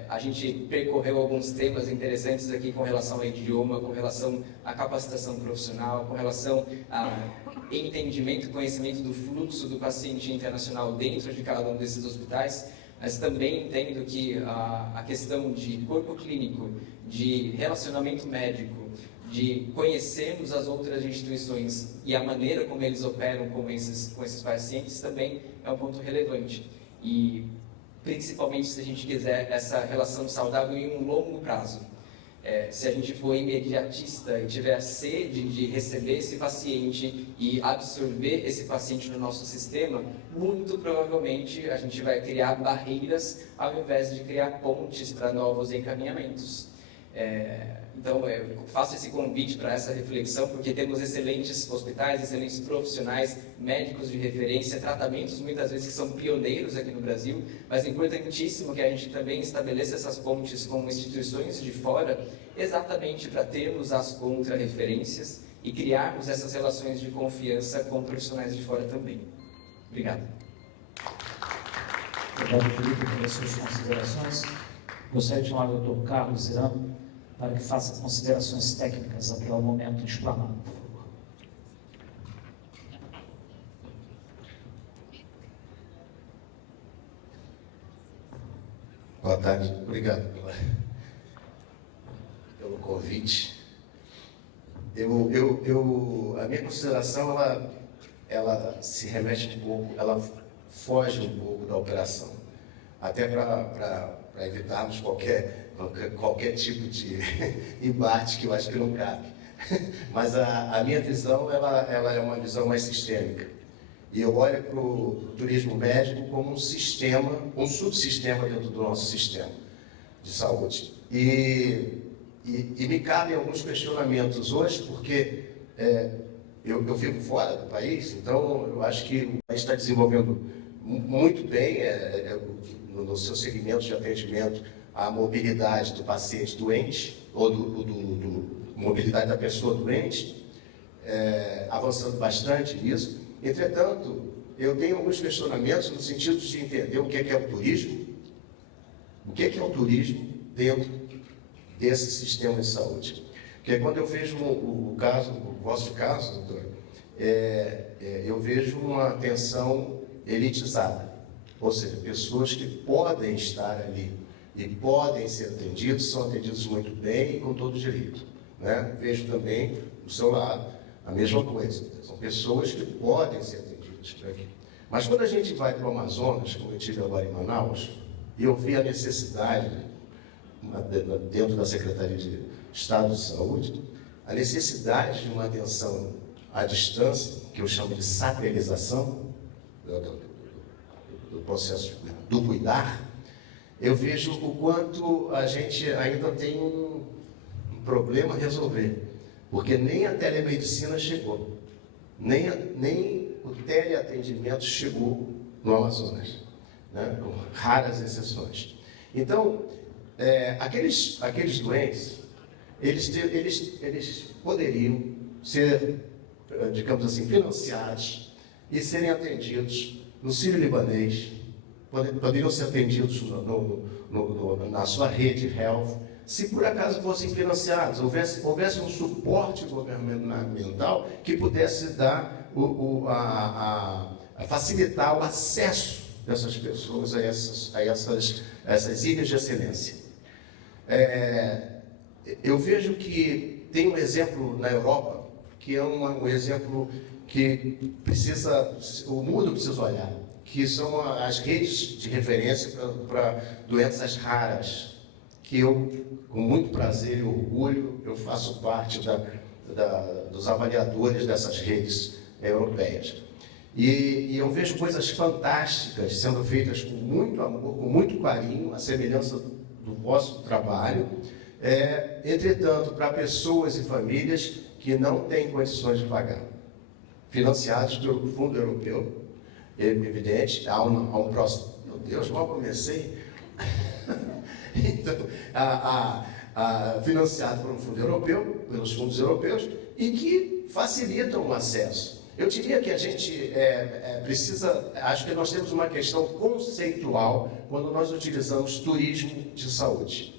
a gente percorreu alguns temas interessantes aqui com relação ao idioma, com relação à capacitação profissional, com relação a entendimento e conhecimento do fluxo do paciente internacional dentro de cada um desses hospitais, mas também entendo que a questão de corpo clínico, de relacionamento médico, de conhecermos as outras instituições e a maneira como eles operam com esses pacientes também é um ponto relevante. E principalmente se a gente quiser essa relação saudável em um longo prazo. Se a gente for imediatista e tiver sede de receber esse paciente e absorver esse paciente no nosso sistema, muito provavelmente a gente vai criar barreiras ao invés de criar pontes para novos encaminhamentos. Então, eu faço esse convite para essa reflexão, porque temos excelentes hospitais, excelentes profissionais, médicos de referência, tratamentos muitas vezes que são pioneiros aqui no Brasil, mas é importantíssimo que a gente também estabeleça essas pontes com instituições de fora, exatamente para termos as contra-referências e criarmos essas relações de confiança com profissionais de fora também. Obrigado. Obrigado, Felipe, pelas suas considerações. Gostaria de chamar o Dr. Carlos Irano para que faça considerações técnicas até o momento explanado, por favor. Boa tarde, obrigado pelo convite. A minha consideração, ela se remete um pouco, ela foge um pouco da operação, até para evitarmos qualquer tipo de embate que eu acho que não cabe. Mas a minha visão, ela é uma visão mais sistêmica. E eu olho para o turismo médico como um sistema, um subsistema dentro do nosso sistema de saúde. E me cabem alguns questionamentos hoje, porque eu vivo fora do país, então eu acho que o país está desenvolvendo muito bem no seu segmento de atendimento a mobilidade do paciente doente, ou mobilidade da pessoa doente, avançando bastante nisso. Entretanto, eu tenho alguns questionamentos no sentido de entender o que é o turismo, o que é o turismo dentro desse sistema de saúde. Porque quando eu vejo o vosso caso, doutor, eu vejo uma atenção elitizada, ou seja, pessoas que podem estar ali e podem ser atendidos, são atendidos muito bem e com todo direito. Né? Vejo também, do seu lado, a mesma coisa. São pessoas que podem ser atendidas por aqui. Mas quando a gente vai para o Amazonas, como eu tive agora em Manaus, e eu vi a necessidade, dentro da Secretaria de Estado de Saúde, a necessidade de uma atenção à distância, que eu chamo de sacralização do processo do cuidar, eu vejo o quanto a gente ainda tem um problema a resolver, porque nem a telemedicina chegou, nem o teleatendimento chegou no Amazonas, né? Com raras exceções. Então, aqueles doentes, eles poderiam ser, digamos assim, financiados e serem atendidos no Sírio-Libanês, poderiam ser atendidos na sua rede health, se por acaso fossem financiados, houvesse um suporte governamental que pudesse dar facilitar o acesso dessas pessoas a essas ilhas de excelência. Eu vejo que tem um exemplo na Europa, que é um exemplo que o mundo precisa olhar, que são as redes de referência para doenças raras, que eu, com muito prazer e orgulho, eu faço parte dos avaliadores dessas redes europeias. E eu vejo coisas fantásticas sendo feitas com muito amor, com muito carinho, a semelhança do vosso trabalho. Entretanto, para pessoas e famílias que não têm condições de pagar, financiados pelo Fundo Europeu, evidente, há um próximo. Meu Deus, mal comecei. Então, financiado por um fundo europeu, pelos fundos europeus, e que facilitam o acesso. Eu diria que a gente precisa, acho que nós temos uma questão conceitual quando nós utilizamos turismo de saúde.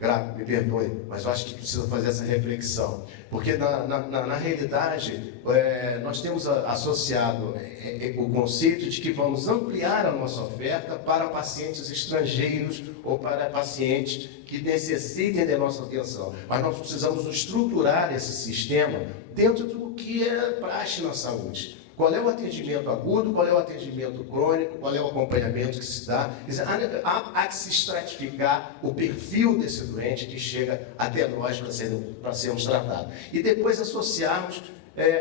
Graco, me perdoe, mas eu acho que precisa fazer essa reflexão. Porque, na realidade, nós temos associado o conceito de que vamos ampliar a nossa oferta para pacientes estrangeiros ou para pacientes que necessitem da nossa atenção. Mas nós precisamos estruturar esse sistema dentro do que é praxe na saúde. Qual é o atendimento agudo, qual é o atendimento crônico, qual é o acompanhamento que se dá. Há que se estratificar o perfil desse doente que chega até nós para sermos tratados. E depois associarmos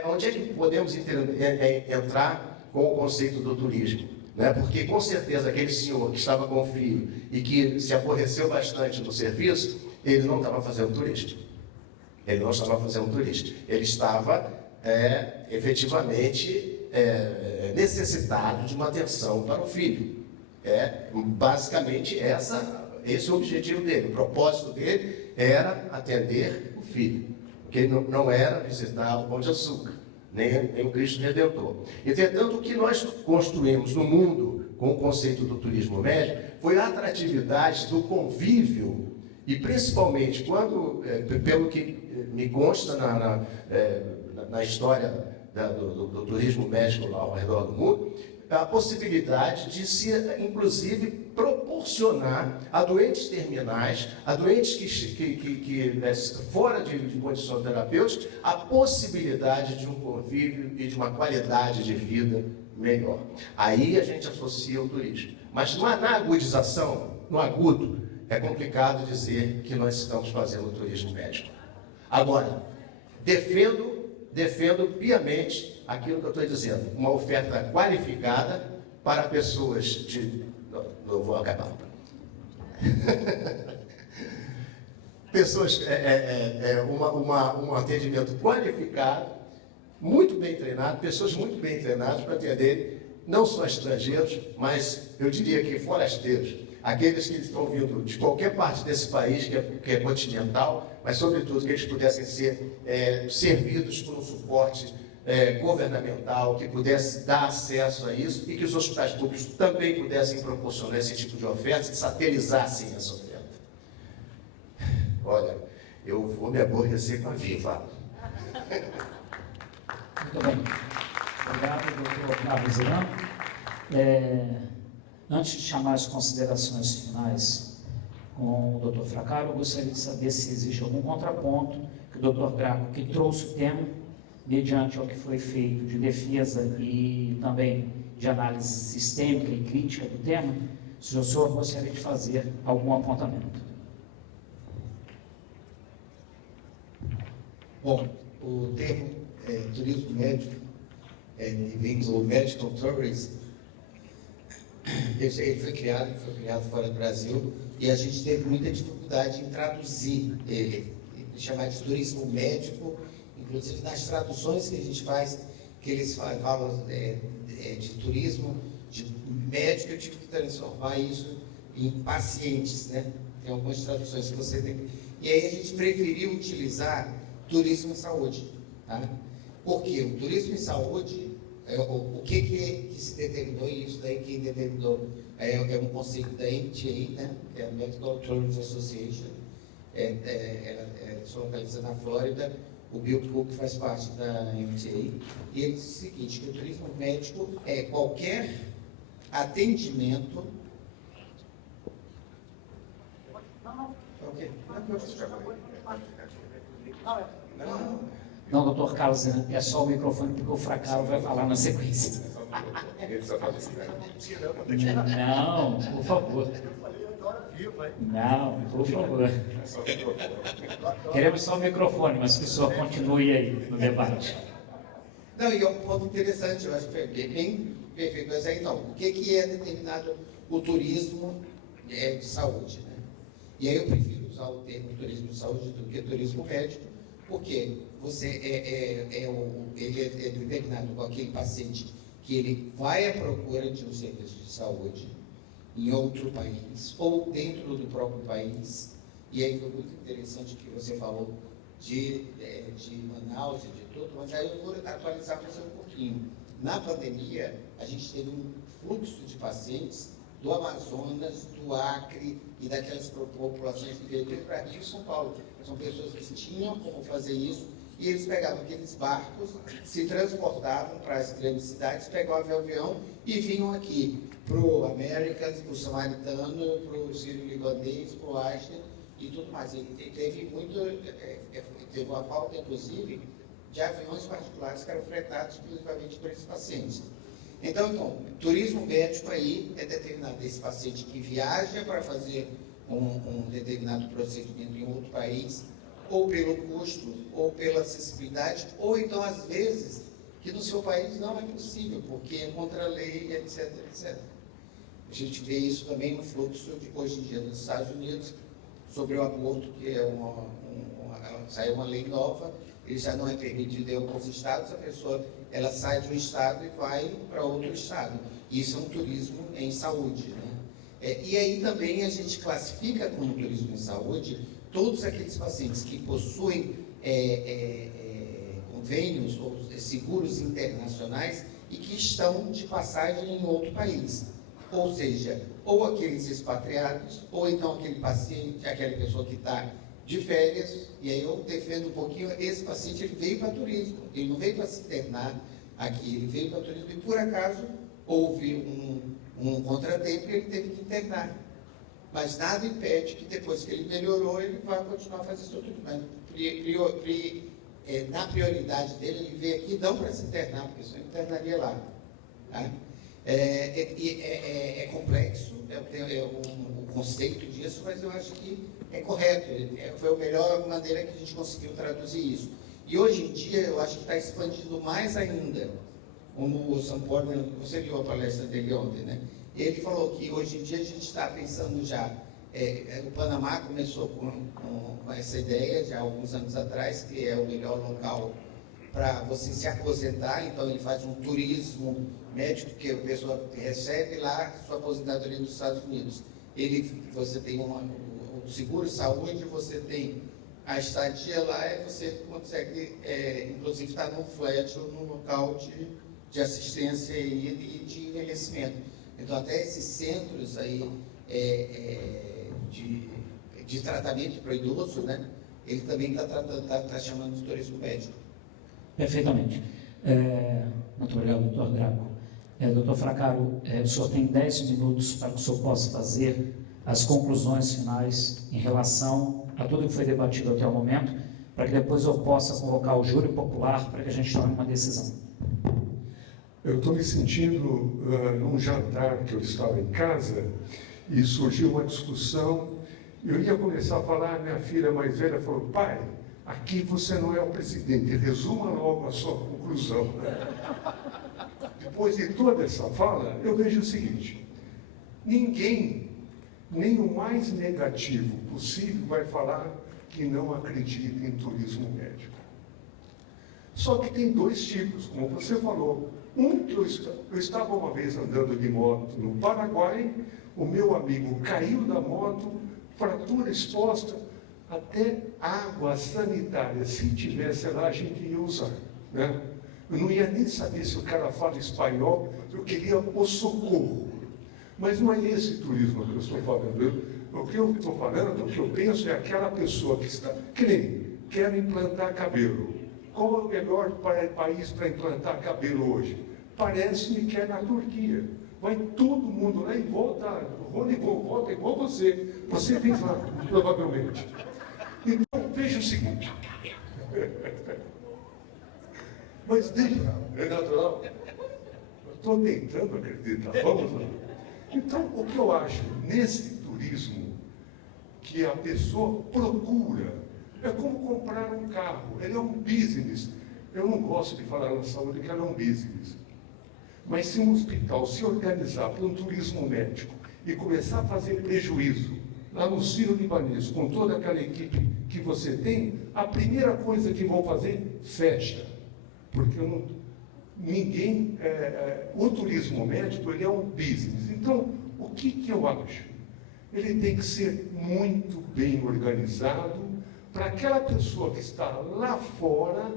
onde é que podemos entrar com o conceito do turismo. Né? Porque, com certeza, aquele senhor que estava com o filho e que se aborreceu bastante no serviço, ele não estava fazendo turismo. Ele não estava fazendo turismo. Ele estava efetivamente necessitado de uma atenção para o filho. Basicamente esse é o objetivo dele. O propósito dele era atender o filho, porque ele não era visitar o Pão de Açúcar, nem o Cristo Redentor. Entretanto, o que nós construímos no mundo com o conceito do turismo médico foi a atratividade do convívio, e principalmente quando, pelo que me consta na história do turismo médico ao redor do mundo, a possibilidade de se, inclusive, proporcionar a doentes terminais, a doentes que fora de condições terapêuticas, a possibilidade de um convívio e de uma qualidade de vida melhor. Aí a gente associa o turismo. Mas na agudização, no agudo, é complicado dizer que nós estamos fazendo turismo médico. Agora, defendo piamente aquilo que eu estou dizendo, uma oferta qualificada para pessoas de... Não vou acabar. Pessoas, um atendimento qualificado, muito bem treinado, pessoas muito bem treinadas para atender não só estrangeiros, mas eu diria que forasteiros. Aqueles que estão vindo de qualquer parte desse país, que é continental, mas, sobretudo, que eles pudessem ser servidos por um suporte governamental, que pudesse dar acesso a isso, e que os hospitais públicos também pudessem proporcionar esse tipo de oferta, satelizassem essa oferta. Olha, eu vou me aborrecer com a Viva. Muito bem. Obrigado, doutor Carlos Irã. Antes de chamar as considerações finais com o doutor Fracaro, eu gostaria de saber se existe algum contraponto que o doutor Graco, que trouxe o tema, mediante ao que foi feito de defesa e também de análise sistêmica e crítica do tema, se o senhor gostaria de fazer algum apontamento. Bom, o termo turismo médico, vem do medical tourism. Ele foi criado fora do Brasil e a gente teve muita dificuldade em traduzir ele, chamar de turismo médico, inclusive nas traduções que a gente faz, que eles falam de turismo de médico, eu tive que transformar isso em pacientes, né? Tem algumas traduções que você tem. E aí a gente preferiu utilizar turismo em saúde, tá? Porque o turismo em saúde, o que se determinou, e isso daí quem determinou é um conceito da MTA, né? Que é a Medical Tourism Association, ela é localizada na Flórida. O Bill Cook faz parte da MTA, e ele diz o seguinte, que o turismo médico é qualquer atendimento... Não, doutor Carlos, é só o microfone, porque o Fracaro vai falar na sequência. Ele precisa fazer. Não, por favor. Não, por favor. Queremos só o microfone, mas que o senhor continue aí no debate. Não, e é um ponto interessante, eu acho que é bem perfeito. Mas aí, então, o que é determinado o turismo de saúde, né? E aí eu prefiro usar o termo turismo de saúde do que turismo médico, porque você ele é determinado com aquele paciente que ele vai à procura de um serviço de saúde em outro país ou dentro do próprio país. E aí foi muito interessante que você falou de Manaus e de tudo, mas aí eu vou atualizar você um pouquinho. Na pandemia, a gente teve um fluxo de pacientes do Amazonas, do Acre e daquelas populações que veio para Rio e São Paulo. São pessoas que tinham como fazer isso e eles pegavam aqueles barcos, se transportavam para as grandes cidades, pegavam o avião e vinham aqui para o Americans, para o Samaritano, para o Sírio-Libanês, para o Einstein e tudo mais. E teve uma falta, inclusive, de aviões particulares que eram fretados exclusivamente por esses pacientes. Então, turismo médico aí é determinado esse paciente que viaja para fazer um determinado procedimento em outro país, ou pelo custo, ou pela acessibilidade, ou então, às vezes, que no seu país não é possível, porque é contra a lei, etc, etc. A gente vê isso também no fluxo de, hoje em dia, nos Estados Unidos, sobre o aborto, que é saiu uma lei nova, ele já não é permitido em alguns estados, a pessoa ela sai de um estado e vai para outro estado. Isso é um turismo em saúde, né? E aí também a gente classifica como turismo em saúde todos aqueles pacientes que possuem convênios ou seguros internacionais e que estão de passagem em outro país. Ou seja, ou aqueles expatriados, ou então aquele paciente, aquela pessoa que está de férias, e aí eu defendo um pouquinho, esse paciente ele veio para turismo, ele não veio para se internar aqui, ele veio para turismo e por acaso houve um contratempo e ele teve que internar. Mas nada impede que depois que ele melhorou, ele vai continuar fazendo isso tudo. Mas na prioridade dele, ele veio aqui não para se internar, porque senão internaria lá. Tá? É complexo, o conceito disso, mas eu acho que é correto, foi a melhor maneira que a gente conseguiu traduzir isso. E hoje em dia, eu acho que está expandindo mais ainda, como o Sam Portman, você viu a palestra dele ontem, né? Ele falou que hoje em dia a gente está pensando já, o Panamá começou com essa ideia já há alguns anos atrás, que é o melhor local para você se aposentar, então ele faz um turismo médico que a pessoa recebe lá sua aposentadoria nos Estados Unidos. Você tem um seguro de saúde, você tem a estadia lá e você consegue, inclusive, estar num flat ou num local de assistência e de envelhecimento. Então, até esses centros aí de tratamento para o idoso, né, ele também está chamando de turismo médico. Perfeitamente. Muito obrigado, doutor Draco. Doutor Fraccaro, o senhor tem 10 minutos para que o senhor possa fazer as conclusões finais em relação a tudo que foi debatido até o momento, para que depois eu possa convocar o júri popular para que a gente tome uma decisão. Eu estou me sentindo num jantar que eu estava em casa e surgiu uma discussão. Eu ia começar a falar, minha filha mais velha falou: pai, aqui você não é o presidente, resuma logo a sua conclusão. Depois de toda essa fala, eu vejo o seguinte: ninguém, nem o mais negativo possível, vai falar que não acredita em turismo médico. Só que tem dois tipos, como você falou. Que eu estava uma vez andando de moto no Paraguai, o meu amigo caiu da moto, fratura exposta, até água sanitária, se tivesse lá, a gente ia usar, né? Eu não ia nem saber se o cara fala espanhol, eu queria o socorro. Mas não é esse turismo que eu estou falando. O que eu estou falando, o que eu penso é aquela pessoa que está, que nem quer implantar cabelo. Qual é o melhor país para implantar cabelo hoje? Parece-me que é na Turquia. Vai todo mundo lá e volta, volta igual você. Você fez lá, provavelmente. Então, veja o seguinte. Mas deixa, é natural? estou tentando acreditar, vamos lá. Então, o que eu acho nesse turismo que a pessoa procura é como comprar um carro, ele é um business. Eu não gosto de falar na saúde que ela é um business. Mas se um hospital se organizar para um turismo médico e começar a fazer prejuízo lá no Sírio-Libanês, com toda aquela equipe que você tem, a primeira coisa que vão fazer, fecha. Porque o turismo médico, ele é um business. Então, o que eu acho? Ele tem que ser muito bem organizado para aquela pessoa que está lá fora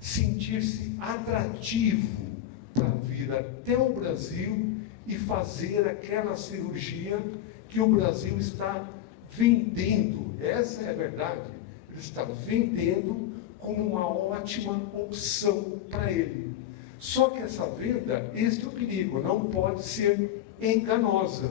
sentir-se atrativo para vir até o Brasil e fazer aquela cirurgia que o Brasil está vendendo. Essa é a verdade. Ele está vendendo como uma ótima opção para ele. Só que essa venda, este é o perigo, não pode ser enganosa.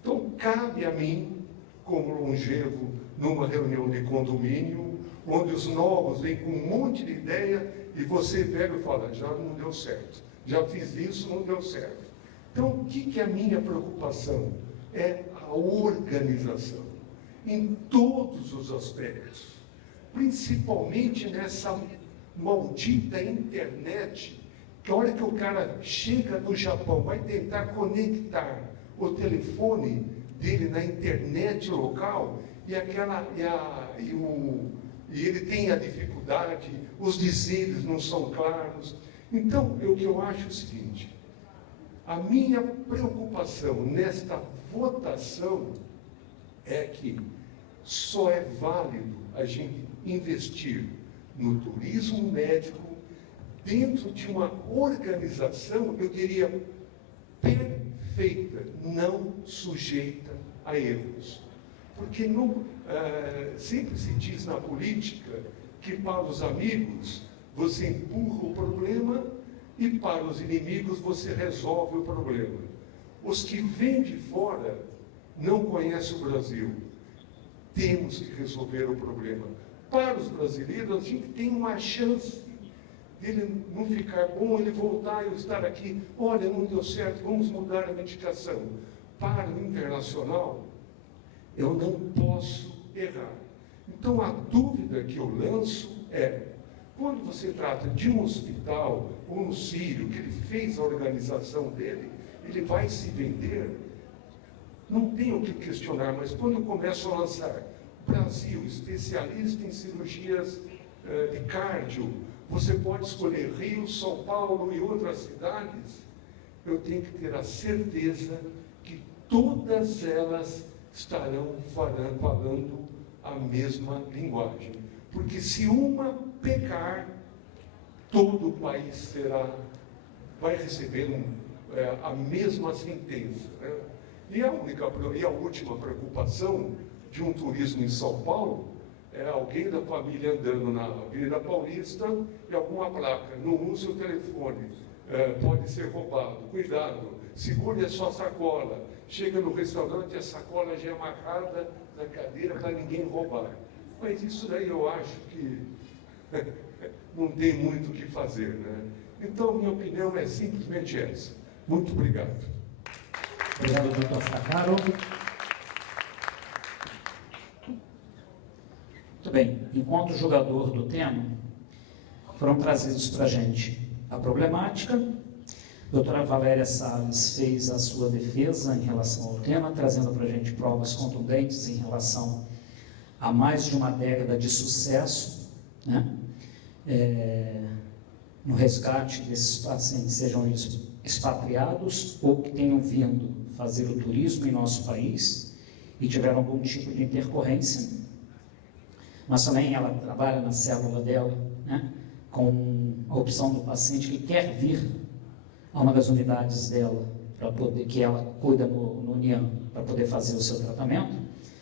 Então, cabe a mim, como longevo, numa reunião de condomínio, onde os novos vêm com um monte de ideia e você velho fala, já não deu certo, já fiz isso, não deu certo. Então, o que é a minha preocupação? É a organização, em todos os aspectos, principalmente nessa maldita internet, que a hora que o cara chega do Japão, vai tentar conectar o telefone dele na internet local, e ele tem a dificuldade, os dizeres não são claros. Então, o que eu acho é o seguinte, a minha preocupação nesta votação é que só é válido a gente investir no turismo médico dentro de uma organização, eu diria, perfeita, não sujeita a erros. Porque sempre se diz na política que para os amigos você empurra o problema e para os inimigos você resolve o problema. Os que vêm de fora não conhecem o Brasil. Temos que resolver o problema. Para os brasileiros, a gente tem uma chance dele não ficar bom, ele voltar e eu estar aqui, olha, não deu certo, vamos mudar a medicação. Para o internacional, eu não posso errar. Então, a dúvida que eu lanço é, quando você trata de um hospital, ou um Sírio, que ele fez a organização dele, ele vai se vender, não tem o que questionar, mas quando eu começo a lançar Brasil, especialista em cirurgias de cardio, você pode escolher Rio, São Paulo e outras cidades, eu tenho que ter a certeza que todas elas estarão falando a mesma linguagem. Porque se uma pecar, todo o país vai receber a mesma sentença. Né? E a última preocupação de um turismo em São Paulo é alguém da família andando na Avenida Paulista e alguma placa, não use o telefone, pode ser roubado, cuidado, segure a sua sacola, chega no restaurante e a sacola já é amarrada na cadeira para ninguém roubar. Mas isso daí eu acho que não tem muito o que fazer, né? Então, minha opinião é simplesmente essa. Muito obrigado. Obrigado, doutor Fracaro. Muito bem, enquanto julgador do tema, foram trazidos para a gente a problemática. A doutora Valéria Salles fez a sua defesa em relação ao tema, trazendo para a gente provas contundentes em relação a mais de uma década de sucesso, né? No resgate desses pacientes, sejam eles expatriados ou que tenham vindo fazer o turismo em nosso país e tiveram algum tipo de intercorrência. Mas também ela trabalha na célula dela, né, com a opção do paciente que quer vir a uma das unidades dela, que ela cuida no União, para poder fazer o seu tratamento.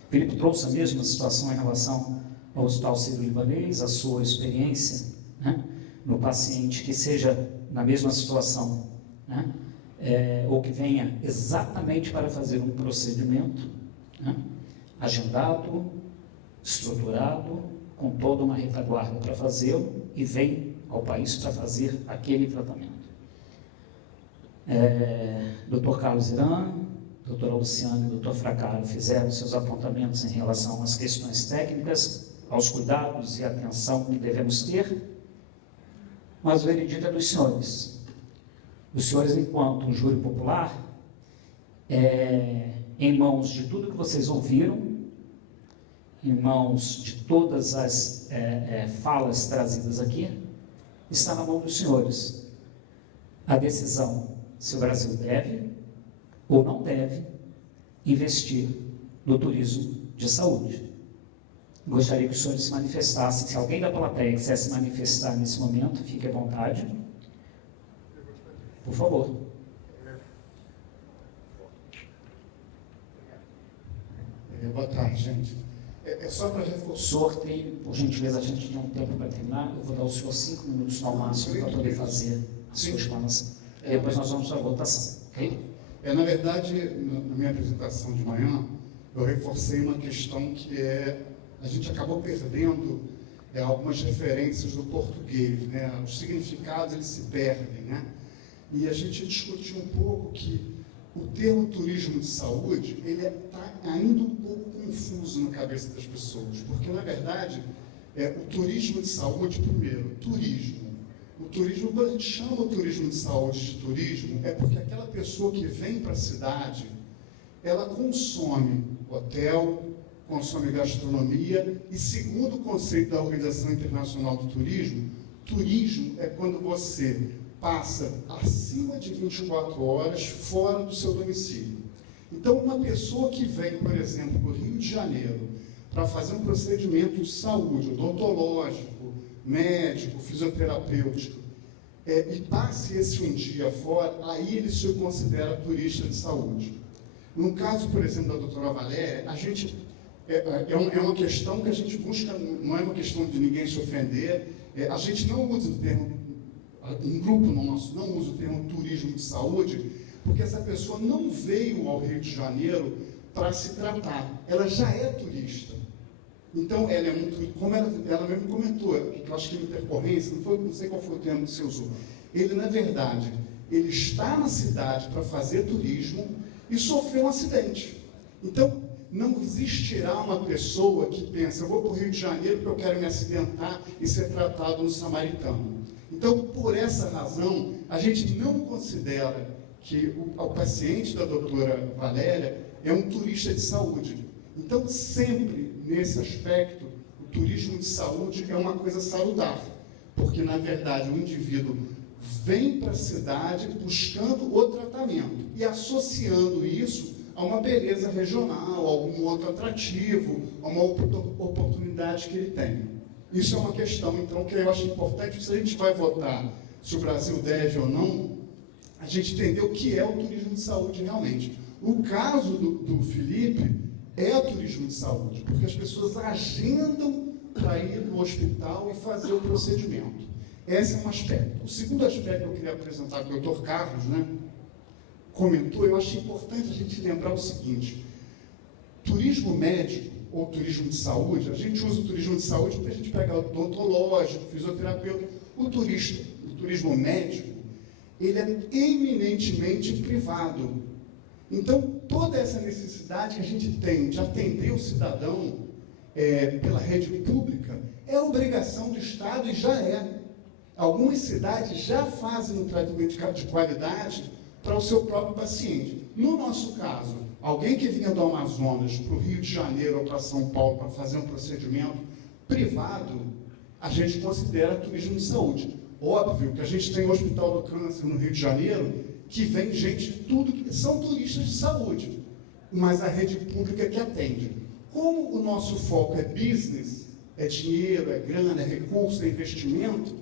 Filipe trouxe a mesma situação em relação ao Hospital Sírio-Libanês, a sua experiência, né, no paciente que seja na mesma situação, né, ou que venha exatamente para fazer um procedimento, né, agendado, estruturado, com toda uma retaguarda para fazê-lo, e vem ao país para fazer aquele tratamento. Dr. Carlos Irã, doutora Luciana e doutor Fracaro fizeram seus apontamentos em relação às questões técnicas, aos cuidados e atenção que devemos ter, mas o veredito é dos senhores. Os senhores, enquanto um júri popular, em mãos de tudo que vocês ouviram, em mãos de todas as falas trazidas aqui, está na mão dos senhores a decisão se o Brasil deve ou não deve investir no turismo de saúde. Gostaria que os senhores se manifestassem. Se alguém da plateia quiser se manifestar nesse momento, fique à vontade. Por favor. Boa tarde, gente. Só para reforçar. O senhor tem, por gentileza, a gente tem um tempo para terminar. Eu vou dar ao senhor 5 minutos no máximo para poder fazer a sua explanação. E depois nós vamos para a votação. Ok? Na verdade, na minha apresentação de manhã, eu reforcei uma questão que a gente acabou perdendo algumas referências do português, né? Os significados eles se perdem, né? E a gente discutiu um pouco que o termo turismo de saúde ele está ainda um pouco confuso na cabeça das pessoas, porque na verdade o turismo de saúde, primeiro, turismo. O turismo, quando a gente chama o turismo de saúde de turismo, é porque aquela pessoa que vem para a cidade, ela consome hotel, consome gastronomia, e segundo o conceito da Organização Internacional do Turismo, turismo é quando você passa acima de 24 horas fora do seu domicílio. Então, uma pessoa que vem, por exemplo, do Rio de Janeiro, para fazer um procedimento de saúde, odontológico, médico, fisioterapêutico, e passe esse um dia fora, aí ele se considera turista de saúde. No caso, por exemplo, da doutora Valéria, a gente é uma questão que a gente busca, não é uma questão de ninguém se ofender, a gente não usa o termo, um grupo nosso não usa o termo turismo de saúde, porque essa pessoa não veio ao Rio de Janeiro para se tratar, ela já é turista. Então, ela é muito, como ela mesmo comentou, que eu acho que intercorrência, não sei qual foi o termo que você usou. Ele, na verdade, ele está na cidade para fazer turismo e sofreu um acidente. Então, não existirá uma pessoa que pensa, eu vou para o Rio de Janeiro porque eu quero me acidentar e ser tratado no Samaritano. Então, por essa razão, a gente não considera que o paciente da doutora Valéria é um turista de saúde. Então, sempre, nesse aspecto, o turismo de saúde é uma coisa salutar, porque, na verdade, o indivíduo vem para a cidade buscando o tratamento e associando isso a uma beleza regional, a algum outro atrativo, a uma oportunidade que ele tem. Isso é uma questão, então, que eu acho importante, se a gente vai votar se o Brasil deve ou não, a gente entender o que é o turismo de saúde realmente. O caso do Felipe é o turismo de saúde, porque as pessoas agendam para ir no hospital e fazer o procedimento. Esse é um aspecto. O segundo aspecto que eu queria apresentar, que o Dr. Carlos comentou, eu acho importante a gente lembrar o seguinte: turismo médico ou turismo de saúde, a gente usa o turismo de saúde porque a gente pega o odontológico, fisioterapeuta. O turismo médico, ele é eminentemente privado. Então, toda essa necessidade que a gente tem de atender o cidadão pela rede pública é obrigação do Estado e já é. Algumas cidades já fazem um tratamento de qualidade para o seu próprio paciente. No nosso caso, alguém que vinha do Amazonas para o Rio de Janeiro ou para São Paulo para fazer um procedimento privado, a gente considera turismo de saúde. Óbvio que a gente tem o Hospital do Câncer no Rio de Janeiro, que vem gente de tudo, que são turistas de saúde, mas a rede pública que atende. Como o nosso foco é business, é dinheiro, é grana, é recurso, é investimento,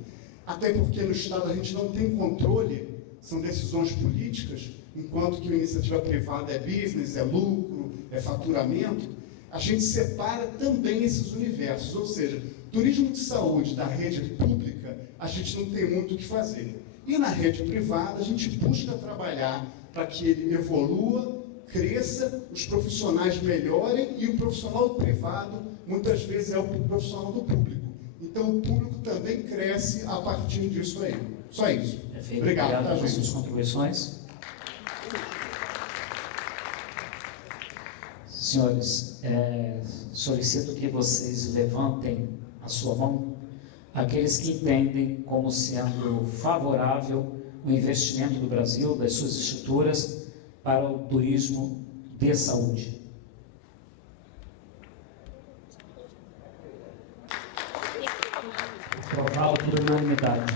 até porque no Estado a gente não tem controle, são decisões políticas, enquanto que a iniciativa privada é business, é lucro, é faturamento, a gente separa também esses universos, ou seja, turismo de saúde da rede pública, a gente não tem muito o que fazer. E na rede privada, a gente busca trabalhar para que ele evolua, cresça, os profissionais melhorem, e o profissional do privado, muitas vezes, é o profissional do público. Então, o público também cresce a partir disso aí. Só isso. Perfeito. Obrigado Obrigado pelas gente. suas contribuições. Senhores, solicito que vocês levantem a sua mão aqueles que entendem como sendo favorável o investimento do Brasil, das suas estruturas, para o turismo de saúde. Aprovado por unanimidade.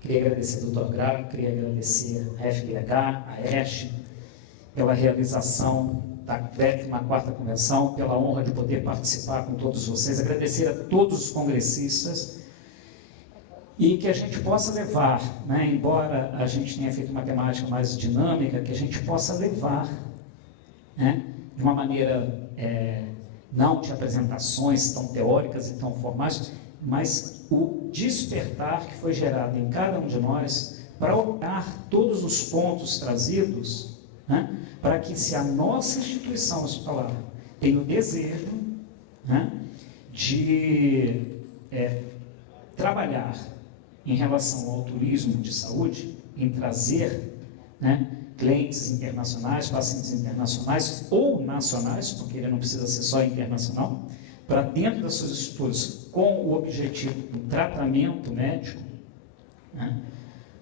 Queria agradecer ao Dr. Graco, queria agradecer a FBH, a ESH, pela realização da 14ª Convenção, pela honra de poder participar com todos vocês, agradecer a todos os congressistas e que a gente possa levar, né, embora a gente tenha feito uma temática mais dinâmica, que a gente possa levar, né, de uma maneira não de apresentações tão teóricas e tão formais, mas o despertar que foi gerado em cada um de nós para olhar todos os pontos trazidos, né, para que, se a nossa instituição hospitalar tem o desejo, né, de trabalhar em relação ao turismo de saúde, em trazer, né, clientes internacionais, pacientes internacionais ou nacionais, porque ele não precisa ser só internacional, para dentro das suas estruturas, com o objetivo do tratamento médico, né,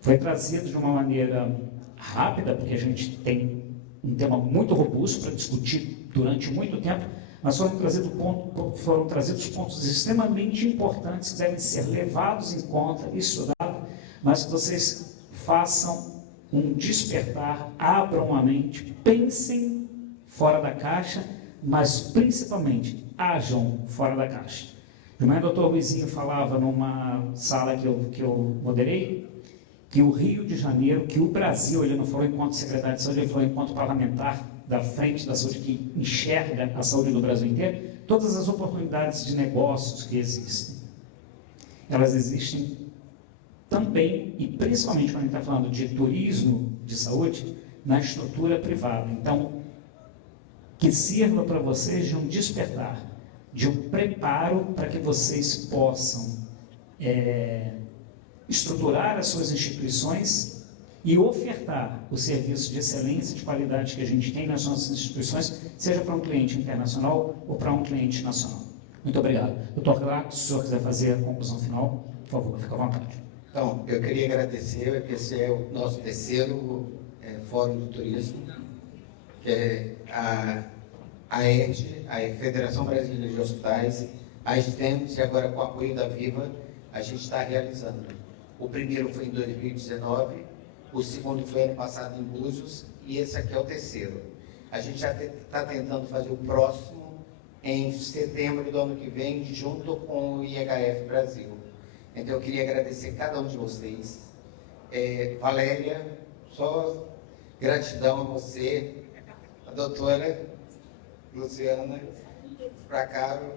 foi trazido de uma maneira rápida, porque a gente tem um tema muito robusto para discutir durante muito tempo, mas foram trazidos pontos extremamente importantes que devem ser levados em conta e estudados, mas que vocês façam um despertar, abram a mente, pensem fora da caixa, mas principalmente ajam fora da caixa. De manhã o doutor Luizinho falava numa sala que eu moderei, que o Rio de Janeiro, que o Brasil, ele não falou enquanto secretário de saúde, ele falou enquanto parlamentar da frente da saúde, que enxerga a saúde do Brasil inteiro, todas as oportunidades de negócios que existem, elas existem também, e principalmente quando a gente está falando de turismo de saúde, na estrutura privada. Então, que sirva para vocês de um despertar, de um preparo para que vocês possam estruturar as suas instituições e ofertar o serviço de excelência e de qualidade que a gente tem nas nossas instituições, seja para um cliente internacional ou para um cliente nacional. Muito obrigado. Doutor Graco, se o senhor quiser fazer a conclusão final, por favor, fique à vontade. Então, eu queria agradecer, que esse é o nosso terceiro Fórum do Turismo, que é a ERD, a Federação Brasileira de Hospitais, a STEMS, e agora com o apoio da Viva, a gente está realizando. O primeiro foi em 2019, o segundo foi ano passado em Búzios, e esse aqui é o terceiro. A gente já está tentando fazer o próximo em setembro do ano que vem, junto com o IHF Brasil. Então, eu queria agradecer cada um de vocês. Valéria, só gratidão a você, a doutora Luciana, para Caro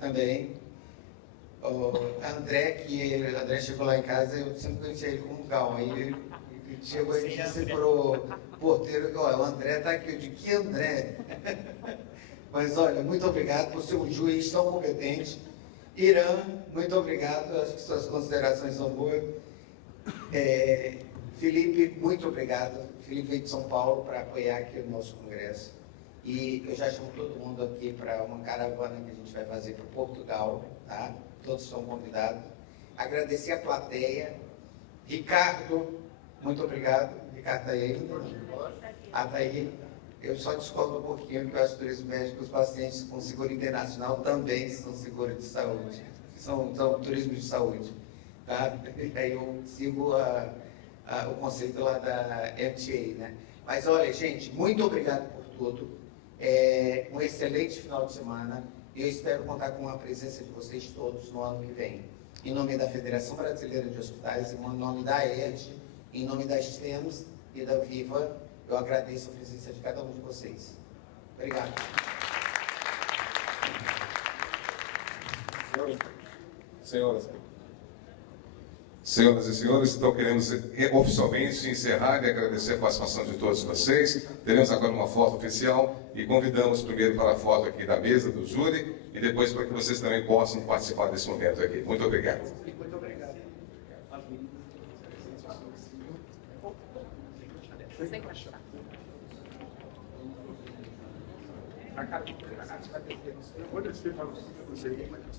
também. O André, o André chegou lá em casa, eu sempre conhecia ele como Gal. Aí ele chegou e disse para o porteiro: o André está aqui. Eu digo: que André? Mas olha, muito obrigado por ser um juiz tão competente. Irã, muito obrigado, acho que suas considerações são boas. Felipe, muito obrigado. Felipe veio de São Paulo para apoiar aqui o nosso congresso. E eu já chamo todo mundo aqui para uma caravana que a gente vai fazer para Portugal, tá? Todos são convidados. Agradecer a plateia. Ricardo, muito obrigado. Ricardo está aí ainda? Ah, está aí. Eu só discordo um pouquinho, que eu acho que turismo médico, os pacientes com seguro internacional também são seguros de saúde. São turismo de saúde. Tá? Aí eu sigo o conceito lá da MTA, né? Mas olha, gente, muito obrigado por tudo. Um excelente final de semana. E eu espero contar com a presença de vocês todos no ano que vem. Em nome da Federação Brasileira de Hospitais, em nome da ERD, em nome da STEMS e da Viva, eu agradeço a presença de cada um de vocês. Obrigado. Senhoras e senhores, então queremos oficialmente encerrar e agradecer a participação de todos vocês. Teremos agora uma foto oficial e convidamos primeiro para a foto aqui da mesa do júri e depois para que vocês também possam participar desse momento aqui. Muito obrigado. Muito obrigado. Sem questionar. A cara do vai descer. Eu vou descer para você.